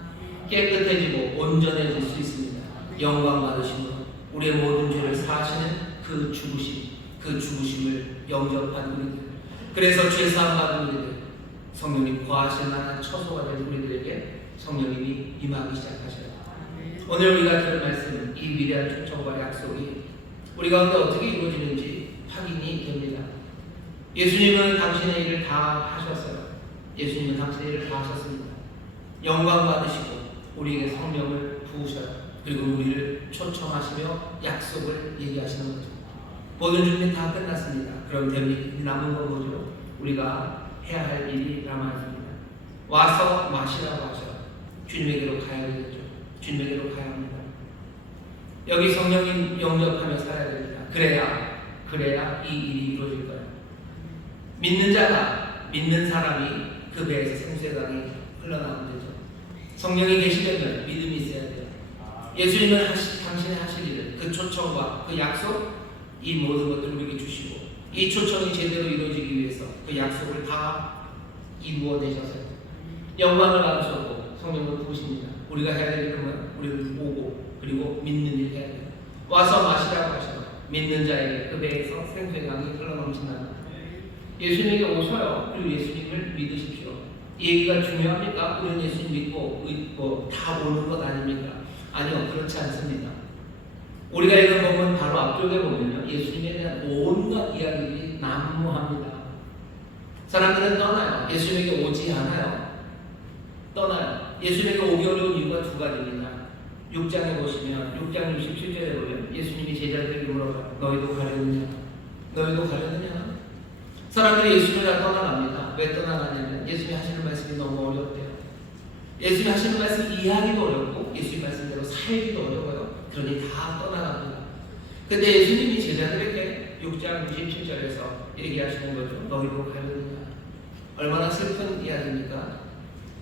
깨끗해지고 온전해질 수 있습니다. 영광 받으심으로 우리의 모든 죄를 사하시는 그 죽으심, 그 죽으심을 영접한 우리들, 그래서 죄사함 받은 우리들, 성령님 거하실 만한 처소가 된 우리들에게 성령님이 임하기 시작하셔요. 오늘 우리가 들은 말씀, 이 위대한 초청과 약속이 우리 가운데 어떻게 이루어지는지 확인이 됩니다. 예수님은 당신의 일을 다 하셨어요. 예수님은 당신의 일을 다 하셨습니다. 영광 받으시고 우리에게 성령을 부으셔요. 그리고 우리를 초청하시며 약속을 얘기하시는 거죠. 모든 준비 다 끝났습니다. 그럼 남은 건 뭐죠? 우리가 해야 할 일이 남아있습니다. 와서 마시라고 하셔. 주님에게로 가야 되겠죠. 주님에게로 가야 합니다. 여기 성령님 영접하며 살아야 됩니다. 그래야 이 일이 이루어질 거예요. 믿는 자가, 믿는 사람이 그 배에서 생수의 강이 흘러나오면 되죠. 성령이 계시려면 믿음이 있어야 돼요. 예수님은 당신의 하실 일을, 그 초청과 그 약속, 이 모든 것들을 우리에게 주시고 이 초청이 제대로 이루어지기 위해서 그 약속을 다 이루어내셔서 영광을 받으셨고 성령을 부으십니다. 우리가 해야 될 일은 우리를 보고 그리고 믿는 일 해야 돼요. 와서 마시라고 하셔. 믿는 자에게 그 배에서 생수의 강이 흘러넘친다. 예수님에게 오셔요. 그리고 예수님을 믿으십시오. 이 얘기가 중요합니까? 우리는 예수님 믿고 다 오는 것 아닙니까? 아니요, 그렇지 않습니다. 우리가 읽은 본문 바로 앞쪽에 보면요, 예수님에 대한 온갖 이야기들이 난무합니다. 사람들은 떠나요. 예수님에게 오지 않아요. 떠나요. 예수님에게 오기 어려운 이유가 두 가지입니다. 6장에 보시면 6장 67절에 보면 예수님이 제자들에게 물어봐요. 너희도 가려느냐? 너희도 가려느냐? 사람들이 예수님을 다 떠나갑니다. 왜 떠나가냐면 예수님이 하시는 말씀이 너무 어렵대요. 예수님이 하시는 말씀 이해하기도 어렵고 예수님 말씀대로 살기도 어려워요. 그러니 다 떠나갑니다. 근데 예수님이 제자들에게 6장 67절에서 얘기하시는 거죠. 너희도 가려느냐? 얼마나 슬픈 이야기입니까?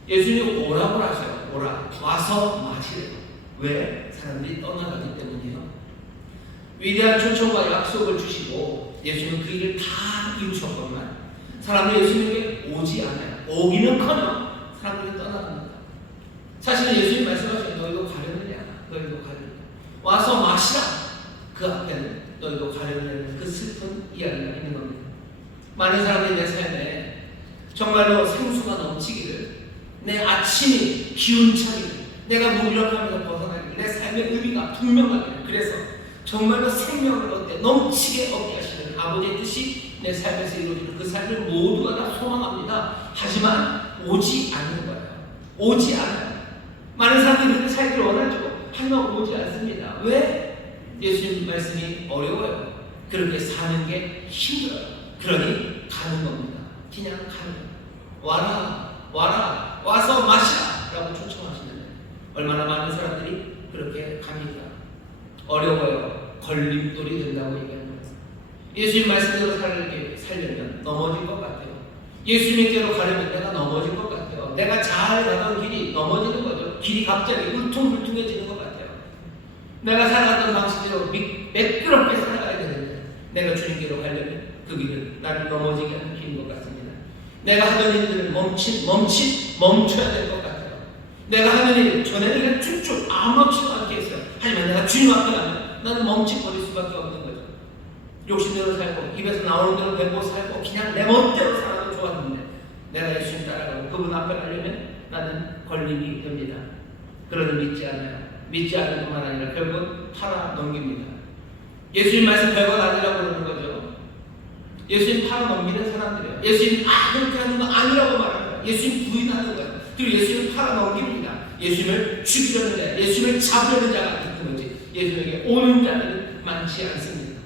예수님이 오라고 하셔요. 오라. 와서 마시래요. 왜? 사람들이 떠나가기 때문이에요. 위대한 초청과 약속을 주시고 예수님은 그 일을 다 이루셨건만 사람들이 예수님에게 오지 않아요. 오기는커녕 사람들이 떠나갑니다. 사실은 예수님 말씀하시죠. 너희도 가려느냐? 너희도 가려느냐? 와서 마시라. 그 앞에는 너희도 가려느냐는 그 슬픈 이야기가 있는 겁니다. 많은 사람들이 내 삶에 정말로 생수가 넘치기를, 내 아침이 기운차기를, 내가 무기력함에서 벗어나기를, 내 삶의 의미가 분명하기를, 그래서 정말로 생명을 얻게 넘치게 얻게 하시는 아버지의 뜻이 내 삶에서 이루어지는 그 삶을 모두가 다 소망합니다. 하지만 오지 않는 거예요. 오지 않아요. 많은 사람들이 그렇게 살기를 원하죠. 하지만 오지 않습니다. 왜? 예수님 말씀이 어려워요. 그렇게 사는 게 힘들어요. 그러니 가는 겁니다. 그냥 가는 거예요. 와라, 와라, 와서 마시라 라고 초청하시는데 얼마나 많은 사람들이 그렇게 갑니까? 어려워요. 걸림돌이 된다고 얘기하는 거예요. 예수님 말씀대로 살려면 넘어질 것 같아요. 예수님께로 가려면 내가 넘어질 것 같아요. 내가 잘 가던 길이 넘어지는 거죠. 길이 갑자기 울퉁불퉁해지는 것 같아요. 내가 살아갔던 방식대로 매끄럽게 살아가야 되는데 내가 주님께로 가려면 그 길은 나를 넘어지게 하는 길인 것 같습니다. 내가 하던 일들을 멈춰야 될 것 같아요. 내가 하는 일 전에는 그냥 쭉쭉 아무렇지도 않게 했어요. 하지만 내가 주님 앞에 가면 나는 멈칫거릴 수밖에 없는 거죠. 욕심대로 살고 입에서 나오는 대로 배고 살고 그냥 내 멋대로 살아도 좋았는데 내가 예수님 따라가고 그분 앞에 가려면 나는 걸림이 됩니다. 그러니 믿지 않아요. 믿지 않는 것만 아니라 결국은 팔아 넘깁니다. 예수님 말씀 별것 아니라고 그러는 거죠. 예수님 팔아 넘기는 사람들이에요. 예수님 그렇게 하는 거 아니라고 말하는 거예요. 예수님 부인하는 거예요. 그리고 예수님 팔아 넘깁니다. 예수님을 죽이려는 자, 예수님을 잡으려는 자가 있는 거지. 예수님에게 오는 자는 많지 않습니다.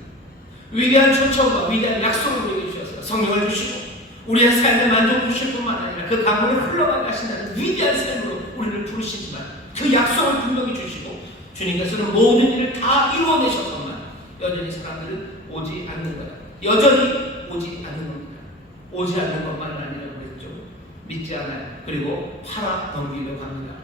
위대한 초청과 위대한 약속을 우리에게 주셨어요. 성령을 주시고 우리의 삶에 만족 주실 뿐만 아니라 그 강물을 흘러가게 하신다는 위대한 삶으로 우리를 부르시지만 그 약속을 분명히 주시고 주님께서는 모든 일을 다 이루어내셨건만 여전히 사람들은 오지 않는 거다. 여전히 오지 않는 겁니다. 오지 않는 것만 아니라고 그랬죠. 믿지 않아요. 그리고 팔아 넘기려고 합니다.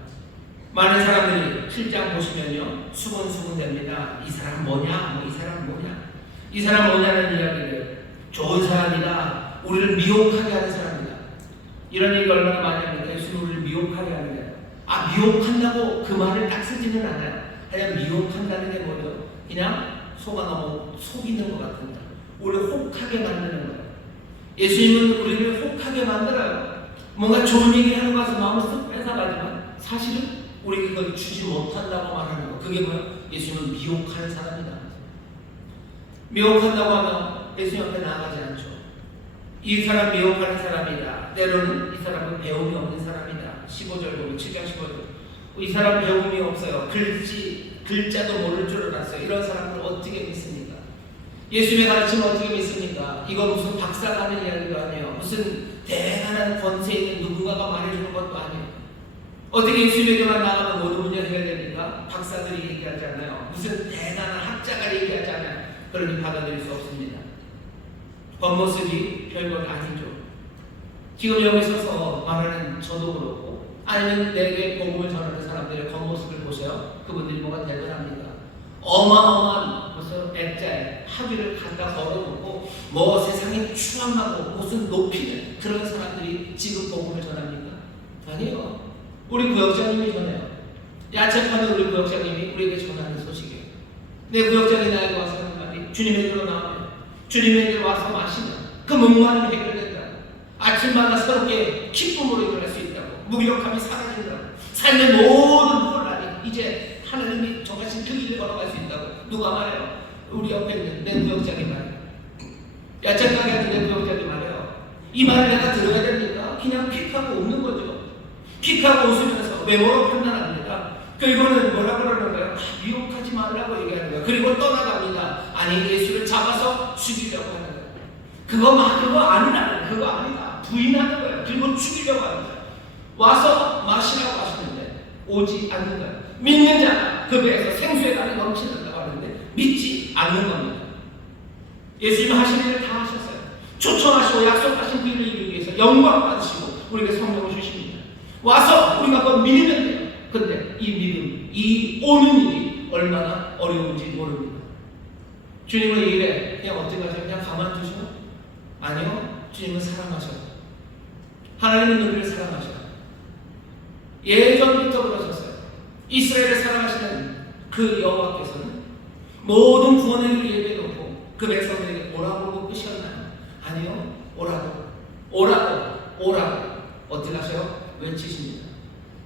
많은 사람들이 7장 보시면요 수군수군 됩니다. 이 사람 뭐냐? 이 사람 뭐냐? 이 사람 뭐냐는 이야기를 좋은 사람이다. 우리를 미혹하게 하는 사람이다. 이런 얘기 얼마나 많이 합니까? 예수는 우리를 미혹하게 하는 거예요. 미혹한다고 그 말을 딱 쓰지는 않아요. 그냥 미혹한다는 게 뭐죠? 그냥 속아 너무 속이는 것 같은 거. 우리를 혹하게 만드는 거예요. 예수님은 우리를 혹하게 만들어요. 뭔가 좋은 얘기 하는 것 같아서 마음을 쓱 뺏어가지만 사실은 우리에게 그걸 주지 못한다고 말하는 거. 그게 뭐예요? 예수님은 미혹하는 사람이다. 미혹한다고 하면 예수님 앞에 나아가지 않죠. 이 사람 미혹하는 사람이다. 때로는 이 사람은 배움이 없는 사람이다. 15절 보면 7장 15절 이 사람 배움이 없어요. 글자도 모를 줄 알았어요. 이런 사람을 어떻게 믿습니까? 예수님의 가르침을 어떻게 믿습니까? 이거 무슨 박사가 하는 이야기도 아니에요. 무슨 대단한 권세 있는 누군가가 말해주는 것도 아니에요. 어떻게 예수님에게만 나가면 모든 문제가 해결됩니까? 박사들이 얘기하지 않아요. 무슨 대단한 학자가 얘기하지 않아요. 그러니 받아들일 수 없습니다. 겉모습이 별것 아니죠. 지금 여기 서서 말하는 저도 그렇고 아니면 내게 복음을 전하는 사람들의 겉모습을 보세요. 그분들이 뭐가 대단합니다. 어마어마한 무슨 액자에 학위를 갖다 걸어놓고 뭐 세상에 추앙하고 무슨 높이는 그런 사람들이 지금 복음을 전합니까? 아니에요. 우리 구역장님이 전해요. 야채 파는 우리 구역장님이 우리에게 전하는 소식이에요. 내 구역장이 나에게 와서 하는 말이 주님에게로 나오면 주님에게로 와서 마시면 그 목마름이 해결된다고. 아침마다 새롭게 기쁨으로 일어날 수 있다고. 무기력함이 사라진다고. 삶의 모든 혼란이 이제 하나님이 정하신 그 길을 걸어갈 수 있다고. 누가 말해요? 우리 옆에 있는 내 구역장이 말해요. 야채 가게 하는 내 구역장이 말해요. 이 말을 내가 들어야 됩니까? 그냥 픽하고 웃는 거죠. 픽하고 웃으면서 외모로 판단합니다. 그리고는 뭐라 그러는 거예요? 미혹하지 말라고 얘기하는 거예요. 그리고 떠나갑니다. 아니 예수를 잡아서 죽이려고 하는 거예요. 그거 아니다. 그거 아니다. 부인하는 거예요. 그리고 죽이려고 합니다. 와서 마시라고 하시는데 오지 않는 거예요. 믿는 자가 그 배에서 생수의 강이 넘치는다고 하는데 믿지 않는 겁니다. 예수님 하신 일을 다 하셨어요. 초청하시고 약속하신 그 일을 이루기 위해서 영광 받으시고 우리에게 성령을 주십니다. 와서 우리가 그걸 믿으면 돼요. 근데 이 믿음, 이 오는 일이 얼마나 어려운지 모릅니다. 주님은 이 일에 그냥 어떻게 하셔요? 그냥 가만두셔? 아니요. 주님은 사랑하셔. 하나님은 우리를 사랑하셔. 예전부터 그러셨어요. 이스라엘을 사랑하시는 그 여호와께서는 모든 구원의 길을 예배해놓고 그 백성들에게 오라고 끄셨나요? 아니요. 오라고 어떻게 하셔요? 외치십니다.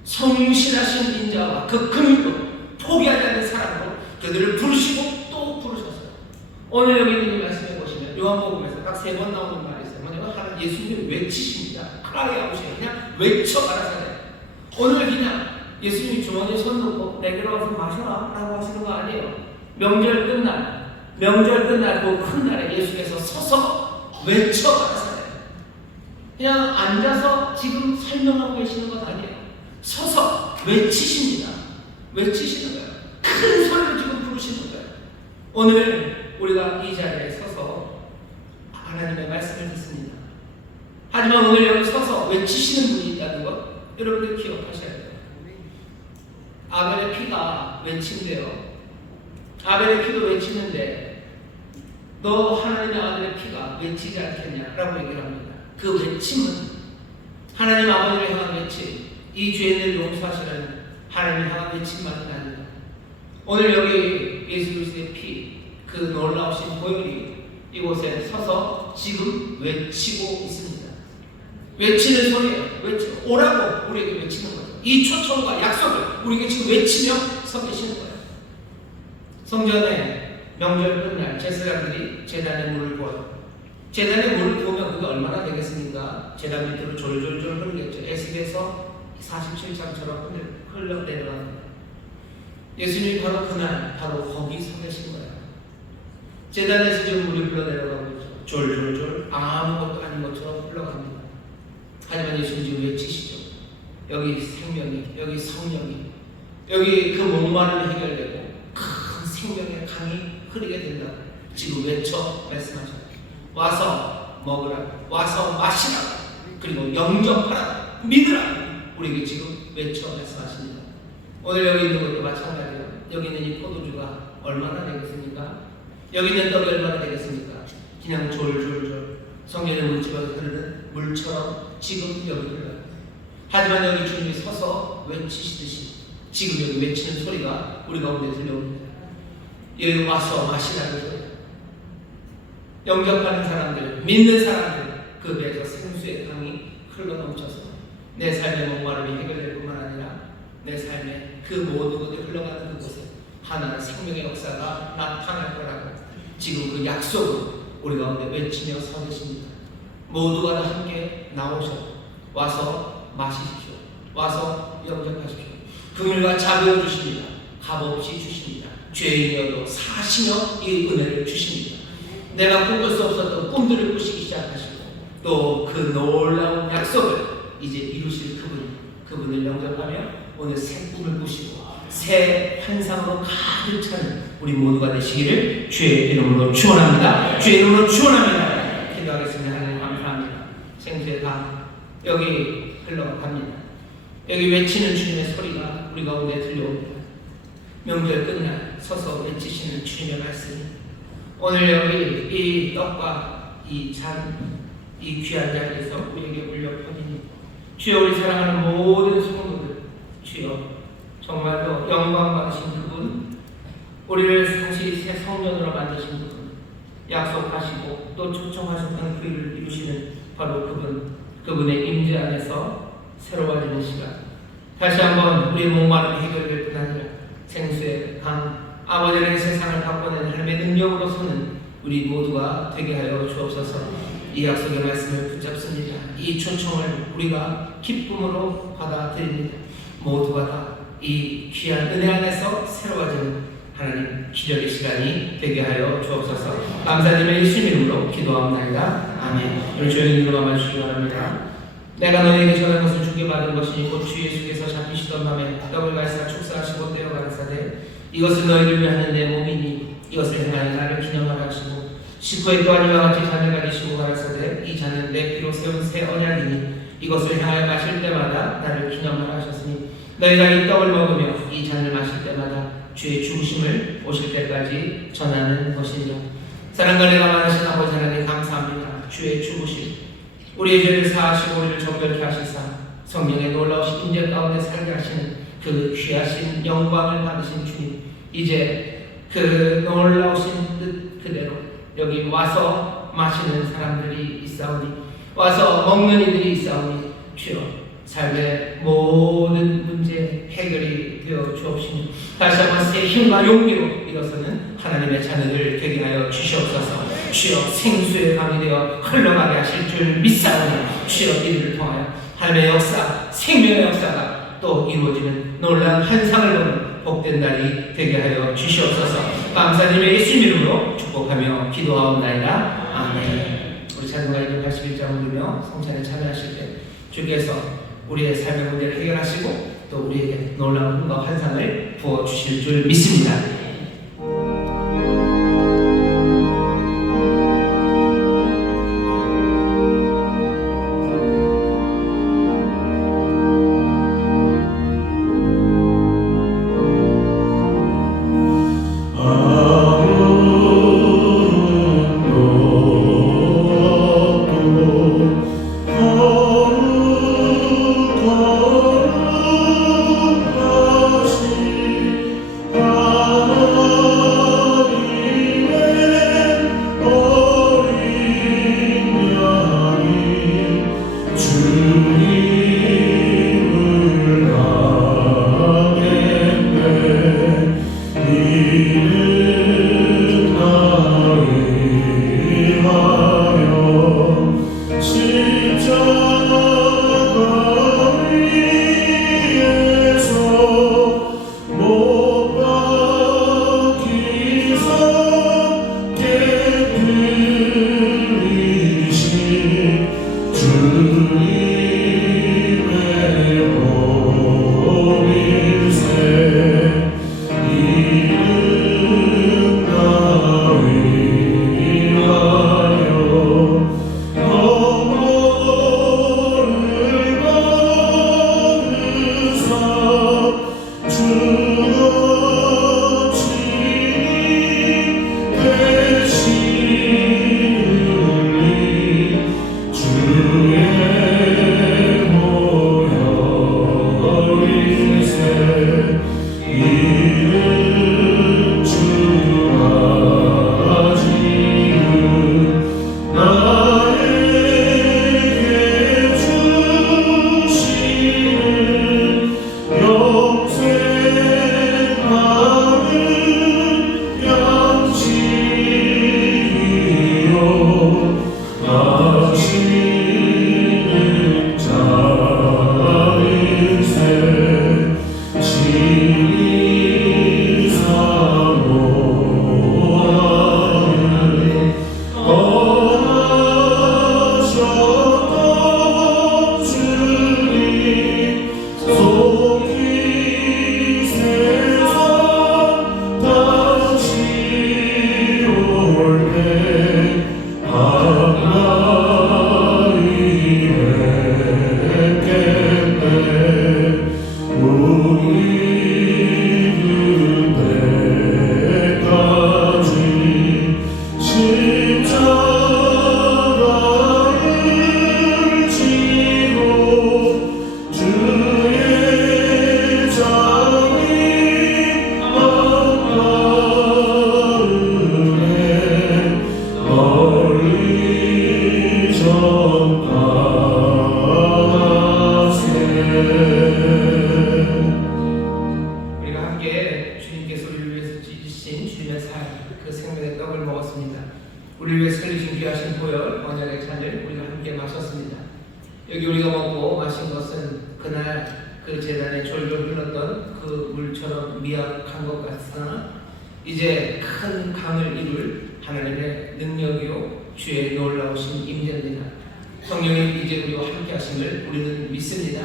성실하신 인자와 그 긍휼로 포기하지 않는 사랑으로 그들을 부르시고 또 부르셨어요. 오늘 여기 있는 이 말씀해 보시면 요한복음에서 딱 3번 나오는 말이 있어요. 뭐냐면 하나님 예수님이 외치십니다. 크라이아웃이에요. 그냥 외쳐 말하잖아요. 오늘 그냥 예수님이 주머니에 손 놓고 내게로 와서 마셔라 라고 하시는 거 아니에요. 명절 끝날 그 큰 날에 예수께서 서서 외쳐 말하잖아요. 그냥 앉아서 지금 설명하고 계시는 것 아니에요. 서서 외치십니다. 외치시는 거예요. 큰 소리로 지금 부르시는 거예요. 오늘 우리가 이 자리에 서서 하나님의 말씀을 듣습니다. 하지만 오늘 여기 서서 외치시는 분이 있다는 것 여러분들 기억하셔야 돼요. 아벨의 피가 외친대요. 아벨의 피도 외치는데 너 하나님의 아들의 피가 외치지 않겠냐라고 얘기를 합니다. 그 외침은 하나님 아버지를 향한 외침, 이 죄인을 용서하시라는 하나님을 향한 외침만은 아닙니다. 오늘 여기 예수 그리스도의 피, 그 놀라우신 보혈이 이곳에 서서 지금 외치고 있습니다. 외치는 소리예요. 오라고 우리에게 외치는 거예요. 이 초청과 약속을 우리에게 지금 외치며 서 계시는 거예요. 성전에 명절 끝날 제사장들이 제단의 물을 부어요. 제단의 물을 부으면 그게 얼마나 되겠습니까? 제단 밑으로 졸졸졸 흐르겠죠. 에스겔서 47장처럼 흘러내려갑니다. 예수님이 바로 그날 바로 거기 서 계신 거예요. 제단에서 지금 물이 흘러내려가고 있죠. 졸졸졸 아무것도 아닌 것처럼 흘러갑니다. 하지만 예수님 지금 외치시죠. 여기 생명이, 여기 성령이, 여기 그 목마름이 해결되고 큰 생명의 강이 흐르게 된다. 지금 외쳐 말씀하셔요. 와서 먹으라, 와서 마시라, 그리고 영접하라, 믿으라. 우리에게 지금 외쳐 말씀하십니다. 오늘 여기 있는 것도 마찬가지예요. 여기 있는 이 포도주가 얼마나 되겠습니까? 여기 있는 떡이 얼마나 되겠습니까? 그냥 졸졸졸 성경의 물집에서 흐르는 물처럼 지금 여기 흘러요. 하지만 여기 주님이 서서 외치시듯이 지금 여기 외치는 소리가 우리 가운데 들려옵니다. 여기 와서 마시라는 소리예요. 영접하는 사람들, 믿는 사람들, 그 배에서 생수의 강이 흘러넘쳐서 내 삶의 목마름이 해결될 뿐만 아니라 내 삶의 그 모든 것이 흘러가는 그곳에 하나의 생명의 역사가 나타날 거라고 지금 그 약속을 우리 가운데 외치며 서 계십니다. 모두가 다 함께 나오셔 와서 마시십시오. 와서 영접하십시오. 긍휼과 자비를 주십니다. 값없이 주십니다. 죄인이어도 사시며 이 은혜를 주십니다. 내가 꿈꿀 수 없었던 꿈들을 꾸시기 시작하시고 또 그 놀라운 약속을 이제 이루실 그분을 영접하며 오늘 새 꿈을 꾸시고 새 환상으로 가득 차는 우리 모두가 되시기를 주의 이름으로 축원합니다. 주의 이름으로 축원합니다. 기도하겠습니다. 하나님 감사합니다. 생수의 강 여기 흘러갑니다. 여기 외치는 주님의 소리가 우리 가운데 들려옵니다. 명절 끝날 서서 외치시는 주님의 말씀이 오늘 여기 이 떡과 이 잔, 이 귀한 자리에서 우리에게 울려 퍼지니 주여 우리 사랑하는 모든 성도들 주여 정말로 영광 받으신 그분 우리를 다시 새 성전으로 만드신 그분 약속하시고 또 초청하셨던 그 일을 이루시는 바로 그분의 임재 안에서 새로워지는 시간 다시 한번 우리의 목마름이 해결될 뿐 아니라 생수의 강 아버지의 세상을 바꿔내는 하나님의 능력으로 서는 우리 모두가 되게 하여 주옵소서. 이 약속의 말씀을 붙잡습니다. 이 초청을 우리가 기쁨으로 받아들입니다. 모두가 다 이 귀한 은혜 안에서 새로워지는 하나님 기적의 시간이 되게 하여 주옵소서. 감사드리며 예수님 이름으로 기도합니다. 아멘. 우리 조용히 눈을 감아주시기 바랍니다. 내가 너희에게 전한 것을 주게 받은 것이니 곧 주 예수께서 잡히시던 밤에 떡을 가시사 축사하시고 떼어 가라사대 이것을 너희를 위하여 하는 내 몸이니 이것을 행하여 나를 기념하라 하시고 식후에 또한 이와 같이 잔을 가지시고 가라사대 이 잔은 내 피로 세운 새 언약이니 이것을 향하여 마실 때마다 나를 기념하라 하셨으니 너희가 이 떡을 먹으며 이 잔을 마실 때마다 주의 죽으심을 오실 때까지 전하는 것이니라. 사랑과 은혜가 많으신 아버지 하나님 감사합니다. 주의 주부심 우리의 죄를 사하시고 우리를 정결케 하시사 성령의 놀라우신 인재 가운데 살게 하시는 그 귀하신 영광을 받으신 주님, 이제 그 놀라우신 뜻 그대로 여기 와서 마시는 사람들이 있사오니, 와서 먹는 이들이 있사오니 주여 삶의 모든 문제 해결이 되어 주옵시며 다시 한번 새 힘과 용기로 일어서는 하나님의 자녀들 되게 하여 주시옵소서. 주여 생수의 강이 되어 흘러가게 하실 줄 믿사오니 주여 이들을 통하여 하나님의 역사, 생명의 역사가 또 이루어지는 놀라운 환상을 보는 복된 날이 되게 하여 주시옵소서. 감사님의 예수 이름으로 축복하며 기도하옵나이다. 아멘. 우리 찬송가 281장 부르며 성찬에 참여하실 때 주께서 우리의 삶의 문제를 해결하시고 또 우리에게 놀라운 꿈과 환상을 부어주실 줄 믿습니다. 우리를 위해 살리신 귀하신 보혈 언약의 잔을 우리가 함께 마셨습니다. 여기 우리가 먹고 마신 것은 그날 그 제단에 졸졸 흘렀던 그 물처럼 미약한 것 같으나 이제 큰 강을 이룰 하나님의 능력이요 주의 놀라우신 임재입니다. 성령님 이제 우리와 함께 하심을 우리는 믿습니다.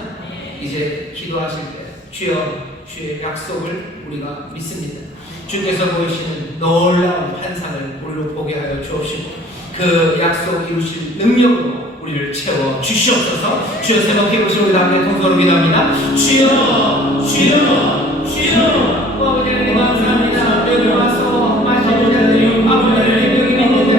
이제 기도하실 때 주여 주의 약속을 우리가 믿습니다. 주께서 보이시는 놀라운 환상을 우리로 보게 하여 주옵시고 그 약속 이루실 능력으로 우리를 채워 주시옵소서. 주여 새벽에 보시고 우리 함께 통성으로 기도합니다. 주여 주여 주여 아버지 하나님 감사합니다. 여기 와서 마시는 자들이 아버지 하나님 여기 믿는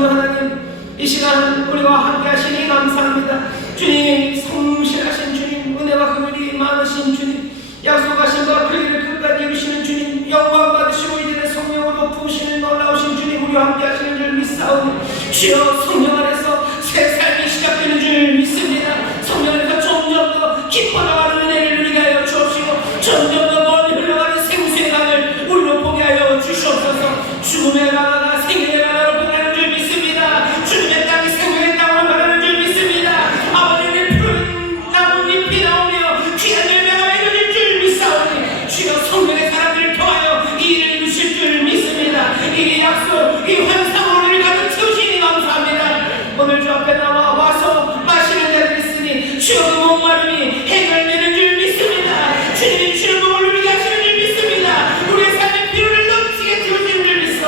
성령 하나님, 이 시간 우리와 함께 하시니 감사합니다. 주님, 성실하신 주님, 은혜와 긍휼이 많으신 주님, 약속하신 바 그 일을 끝까지 이루시는 주님, 영광 받으시고 이제는 성령으로 부으시는 놀라우신 주님, 우리와 함께 하시는 줄 믿사오니 주여, 성령 안에서 새 삶이 시작되는 줄 믿습니다. 성령 안에서 점점 더 깊어나가는 은혜를 누리게 하여 주옵시고, 점점 더 멀리 흘러가는 생수의 강을 우리로 보게 하여 주시옵소서. 죽음의 바다가 생명의 바다로 변하는 줄 믿습니다. 죽음의 땅이 생명의 땅으로 변하는 줄 믿습니다. 아버지의 푸른 나뭇잎이 나오며 귀한 열매가 맺어질 줄 믿사오니 주여, 성령의 사람들을 통하여 이 일을 이루실 줄 믿습니다. 이 약속, 이 환상으로 우리를 가득 채우시니 감사합니다. 오늘 주 앞에 나와 와서 마시는 자들이 있으니 주여, 그 목마름이 해결되는 줄 믿습니다. 주님이 주는 몸을 누리게 하시는 줄 믿습니다. 우리의 삶의 피로를 넘치게 채우시는 줄 믿습니다.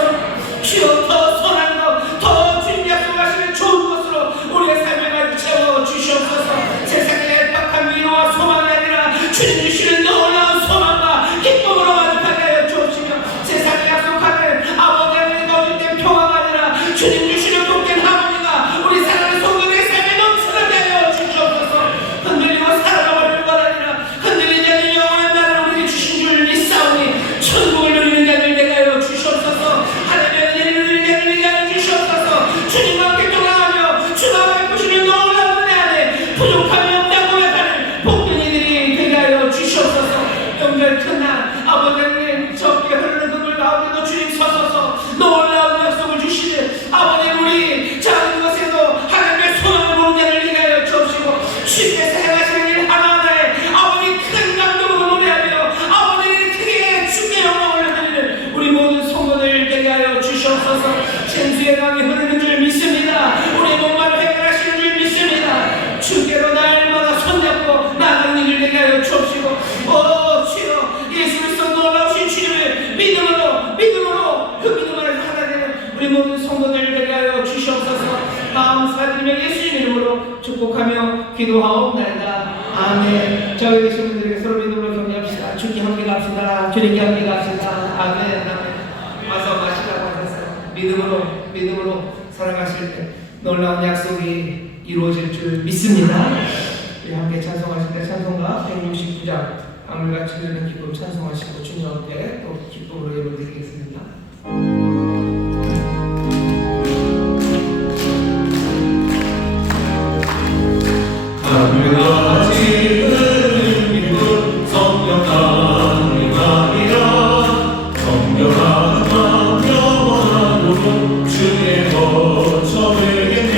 주여, 더 선한 것, 더 주님 약속하시는 좋은 것으로 우리의 삶을 가득 채워 주시옵소서. 세상의 팍한 위로와 소망이 아니라 주님 주시는 놀라운 소망과 기쁨으로 가득하게 하여 주옵시며, 세상에 약속하는 아버지 하나님의 거짓된 평화가 아니라 주님 주시는 복된 하모니가 우리 사랑하는 성도들의 삶에 넘쳐나게 하여 주시옵소서. 흔들리고 살아가버리는 것 아니라 흔들리지 않는 영원한 나라를 우리에게 주신 줄 믿사오니 천국을 누리는 자들 되게 하여 주시옵소서. 하나님의 은혜를 누리는 자들 되게 하여 주시옵소서. 주님과 함께 동행하며 주가 베푸시는 놀라운 은혜 안에 부족함이 없다고 고백하는 복된 이들이 되게 하여 주시옵소서. 명절 첫날 아버지 하나님, 적게 흐르는 그물 가운데도 주님 서서서 놀라운 약속을 주시는 아버지, 우리 작은 것에도 하나님의 소망을 보는 자들 되게 하여 주옵시고, 주님의 사랑하시는 일 하나하나에 아버지 큰 감동으로 노래하며 아버지를 크게 주께 영광을 드리는 우리 모든 성도들 되게 하여 주시옵소서. 생수의 강이 흐르는 줄 믿습니다. 우리의 목마를 해결하시는 줄 믿습니다. 주께로 날마다 손잡고 나가는 일을 되게 하여 주옵시고, 오 주여, 예수 그리스도 놀라우신 주님을 믿음으로 그 믿음 안에서 하나 되는 우리 모든 성도들 되게 하여 주시옵소서. 감사드리며 예수님 이름으로 축복하며 기도하옵나이다. 아멘. 저희 계신 분들에게 서로 믿음으로 격려합시다. 주께 함께 갑시다. 주님께 함께 갑시다. 아멘. 아멘. 와서 마시라고 하셨어요. 믿음으로 살아가실 때 놀라운 약속이 이루어질 줄 믿습니다. 우리 함께 찬송하실 때 찬송가 169장 하늘같이 흐르는 기쁨 찬송하시고 주님 함께 또 기쁨으로 예물 드리겠습니다. 하늘같이 흐르는 기쁨 성령 강림하리라. 성령하는 마음 영원하도록 주의 거처되겠네.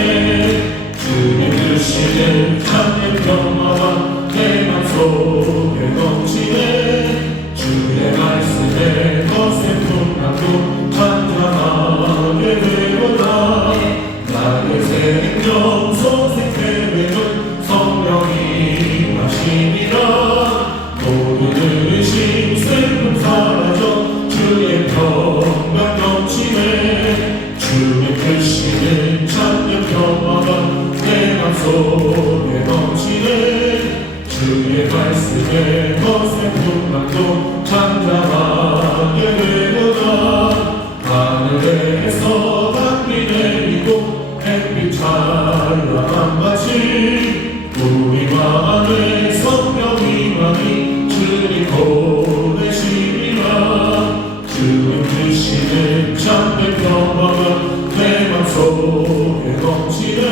주의 주시는 참된 평화가 내 맘속에 넘치네. 주의 말씀에 거센 풍랑도 찬양하게 되도다. 나의 생명 소생되는 성령이 하시니라. 모든 의심 슬픔 사라져 주의 평강 넘치네. 주의 크시는 참된 평화가 내 맘속에 넘치네. 주의 말씀에 거센 풍랑도 찬양하게 되도다. 하늘에서 단비 내리고 햇빛 찬란한 같이 우리 마음에 성령이 많이 주님 보내시리라. 주님 주시는 참된 평화가 내 맘속에 넘치네.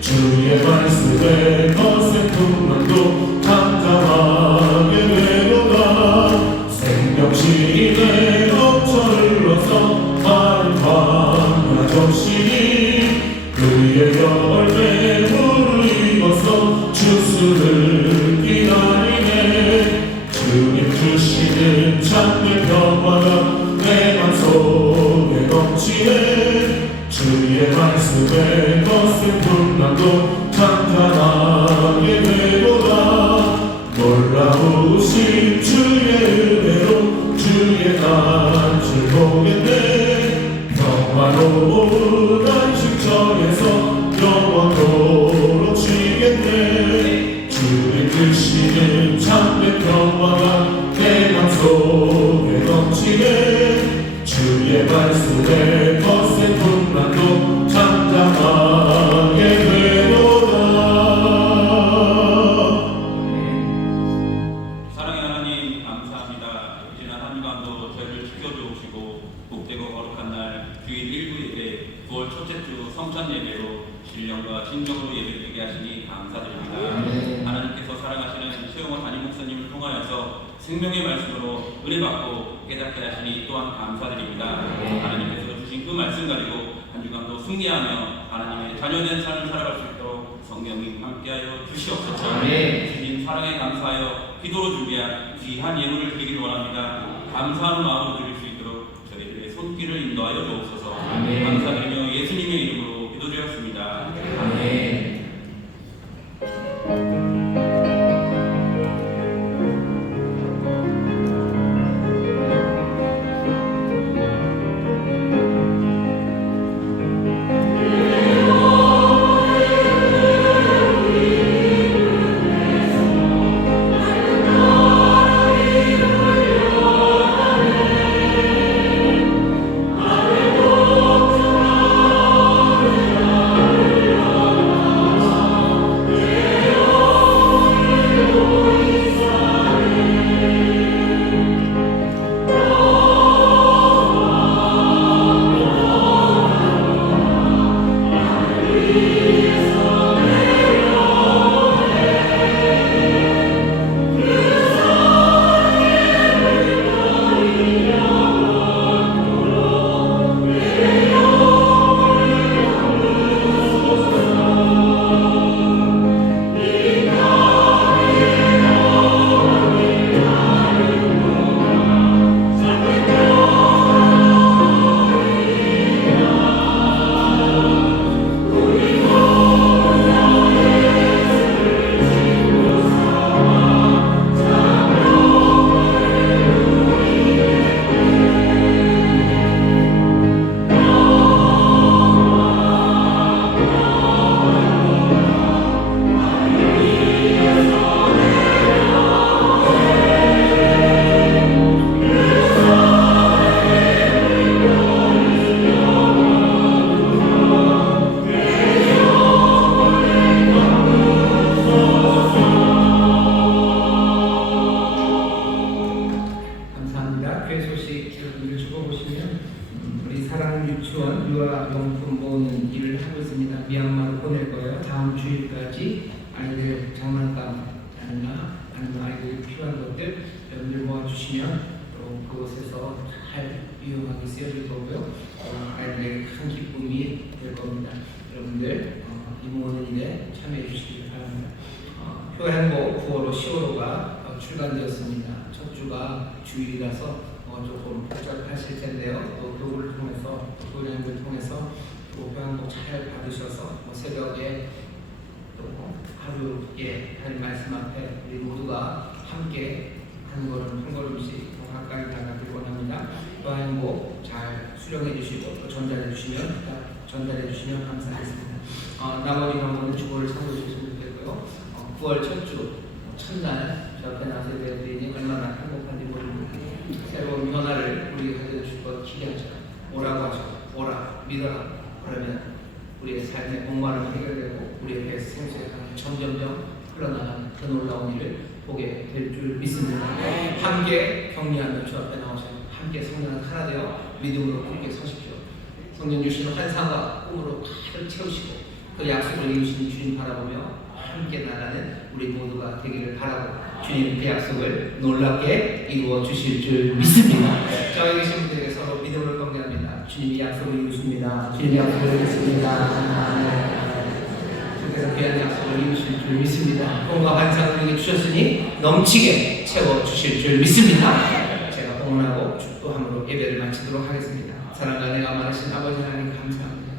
주의 말씀에 거센 풍랑도 찬양하게 되도다. 생명신에 넘쳐 흘러서 마른 광야 접시니 그의 열매 물을 입어서 주스를 기다리네. 주님 주시는 참된 평화가 내 맘속에 넘치네. 주의 말씀에 거센 풍랑도 찬양하게 되도다. 놀라우신 주의 은혜로 주의 단을 보겠네. 평화로운 안식처에서 영원토록 쉬겠네. 주의 주시는 참된 평화가 내 맘속에 넘치네. 주간도 저희를 지켜주시고 복되고 거룩한 날 주일 1부 예배 9월 첫째 주 성찬 예배로 신령과 진정으로 예배드리게 하시니 감사드립니다. 하나님께서 사랑하시는 최용호 담임 목사님을 통하여서 생명의 말씀으로 은혜받고 깨닫게 하시니 또한 감사드립니다. 하나님께서 주신 그 말씀 가지고 한 주간도 승리하며 하나님의 자녀된 삶을 살아갈 수 있도록 성령님 함께하여 주시옵소서. 주님 사랑에 감사하여 기도로 준비한 귀한 예물을 드리길 원합니다. 감사하는 마음으로 드릴 수 있도록 저희들의 손길을 인도하여 주옵소서. 감사드리며 예수님의 이름으로 기도드렸습니다. 아멘. 효행복 9월호 10월호가 출간되었습니다. 첫 주가 주일이라서 조금 복잡하실 텐데요. 또 교구를 통해서, 교련을 통해서 또 효행복 잘 받으셔서 새벽에 또 하루 하나님 말씀 앞에 우리 모두가 함께 한 걸음 한 걸음씩 더 가까이 다가가길 원합니다. 효행복 잘 수령해 주시고 또 전달해 주시면 감사하겠습니다. 나머지 경우는 주보를 참고해주시면 되고요. 9월 첫 주, 첫날 저 앞에 나와서 예배드리니 얼마나 행복한지 모릅니다. 새로운 변화를 우리가 가져주실 것 기대하죠. 오라고 하시고 오라 믿어라 그러면 우리의 삶의 목마름이 해결되고 우리의 배 생수의 강이 점점점 흘러나가는 그 놀라운 일을 보게 될 줄 믿습니다. 함께 격려하며 주 앞에 나오셔서 함께 성령 하나 되어 믿음으로 굳게 서십시오. 성령 주시는 환상과 꿈으로 가득 채우시고 그 약속을 이루시는 주님 바라보며 함께 나가는 우리 모두가 되기를 바라고 주님 그 약속을 놀랍게 이루어 주실 줄 믿습니다. 저희 계신 분들에게 서로 믿음을 건배합니다. 주님이 약속을 이루십니다. 주님이 약속을 이루십니다. 주께서 귀한 약속을 이루실 줄 믿습니다. 꿈과 환상을 우리에게 주셨으니 넘치게 채워 주실 줄 믿습니다. 제가 봉헌하고 축도함으로 예배를 마치도록 하겠습니다. 사랑과 내가 많으신 아버지 하나님 감사합니다.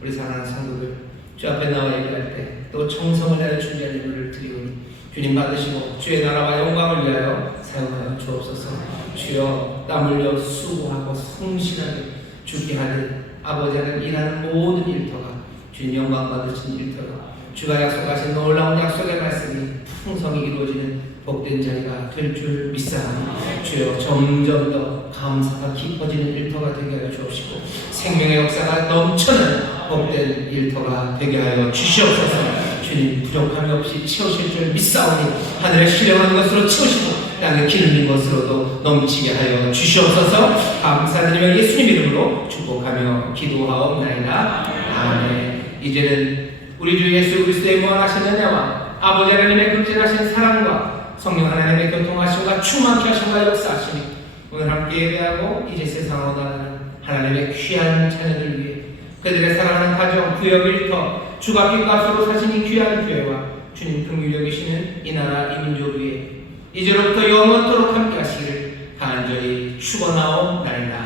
우리 사랑하는 성도들 주 앞에 나와 예배할 때 또 청성을 하여 준비한 예물을 드리오니 주님 받으시고 주의 나라와 영광을 위하여 사용하여 주옵소서. 주여 땀 흘려 수고하고 성실하게 주게 하는 아버지 하나님 일하는 모든 일터가 주님 영광 받으신 일터가 주가 약속하신 놀라운 약속의 말씀이 풍성히 이루어지는 복된 자리가 될 줄 믿사오니 주여 점점 더 감사가 깊어지는 일터가 되게 하여 주옵시고 생명의 역사가 넘쳐는 복된 일터가 되게 하여 주시옵소서. 주님 부족함이 없이 채우실 줄 믿사오니 하늘의 신령한 것으로 채우시고 땅에 기름진 것으로도 넘치게 하여 주시옵소서. 감사드리며 예수님 이름으로 축복하며 기도하옵나이다. 아멘. 이제는 우리 주 예수 그리스도의 무한하신 은혜와 아버지 하나님의 극진하신 사랑과 성령 하나님의 교통하심과 충만케 하심과 역사하심이 오늘 함께 예배하고 이제 세상으로 나가는 하나님의 귀한 자녀들 위해 그들의 사랑하는 가정, 구역, 일터, 주갑빛 값으로 사신 이 귀한 교회와 주님 긍휼히 여기시는 이 나라 이 민족 위에 이제로부터 영원토록 함께 하시기를 간절히 축원하옵나이다.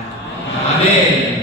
아멘.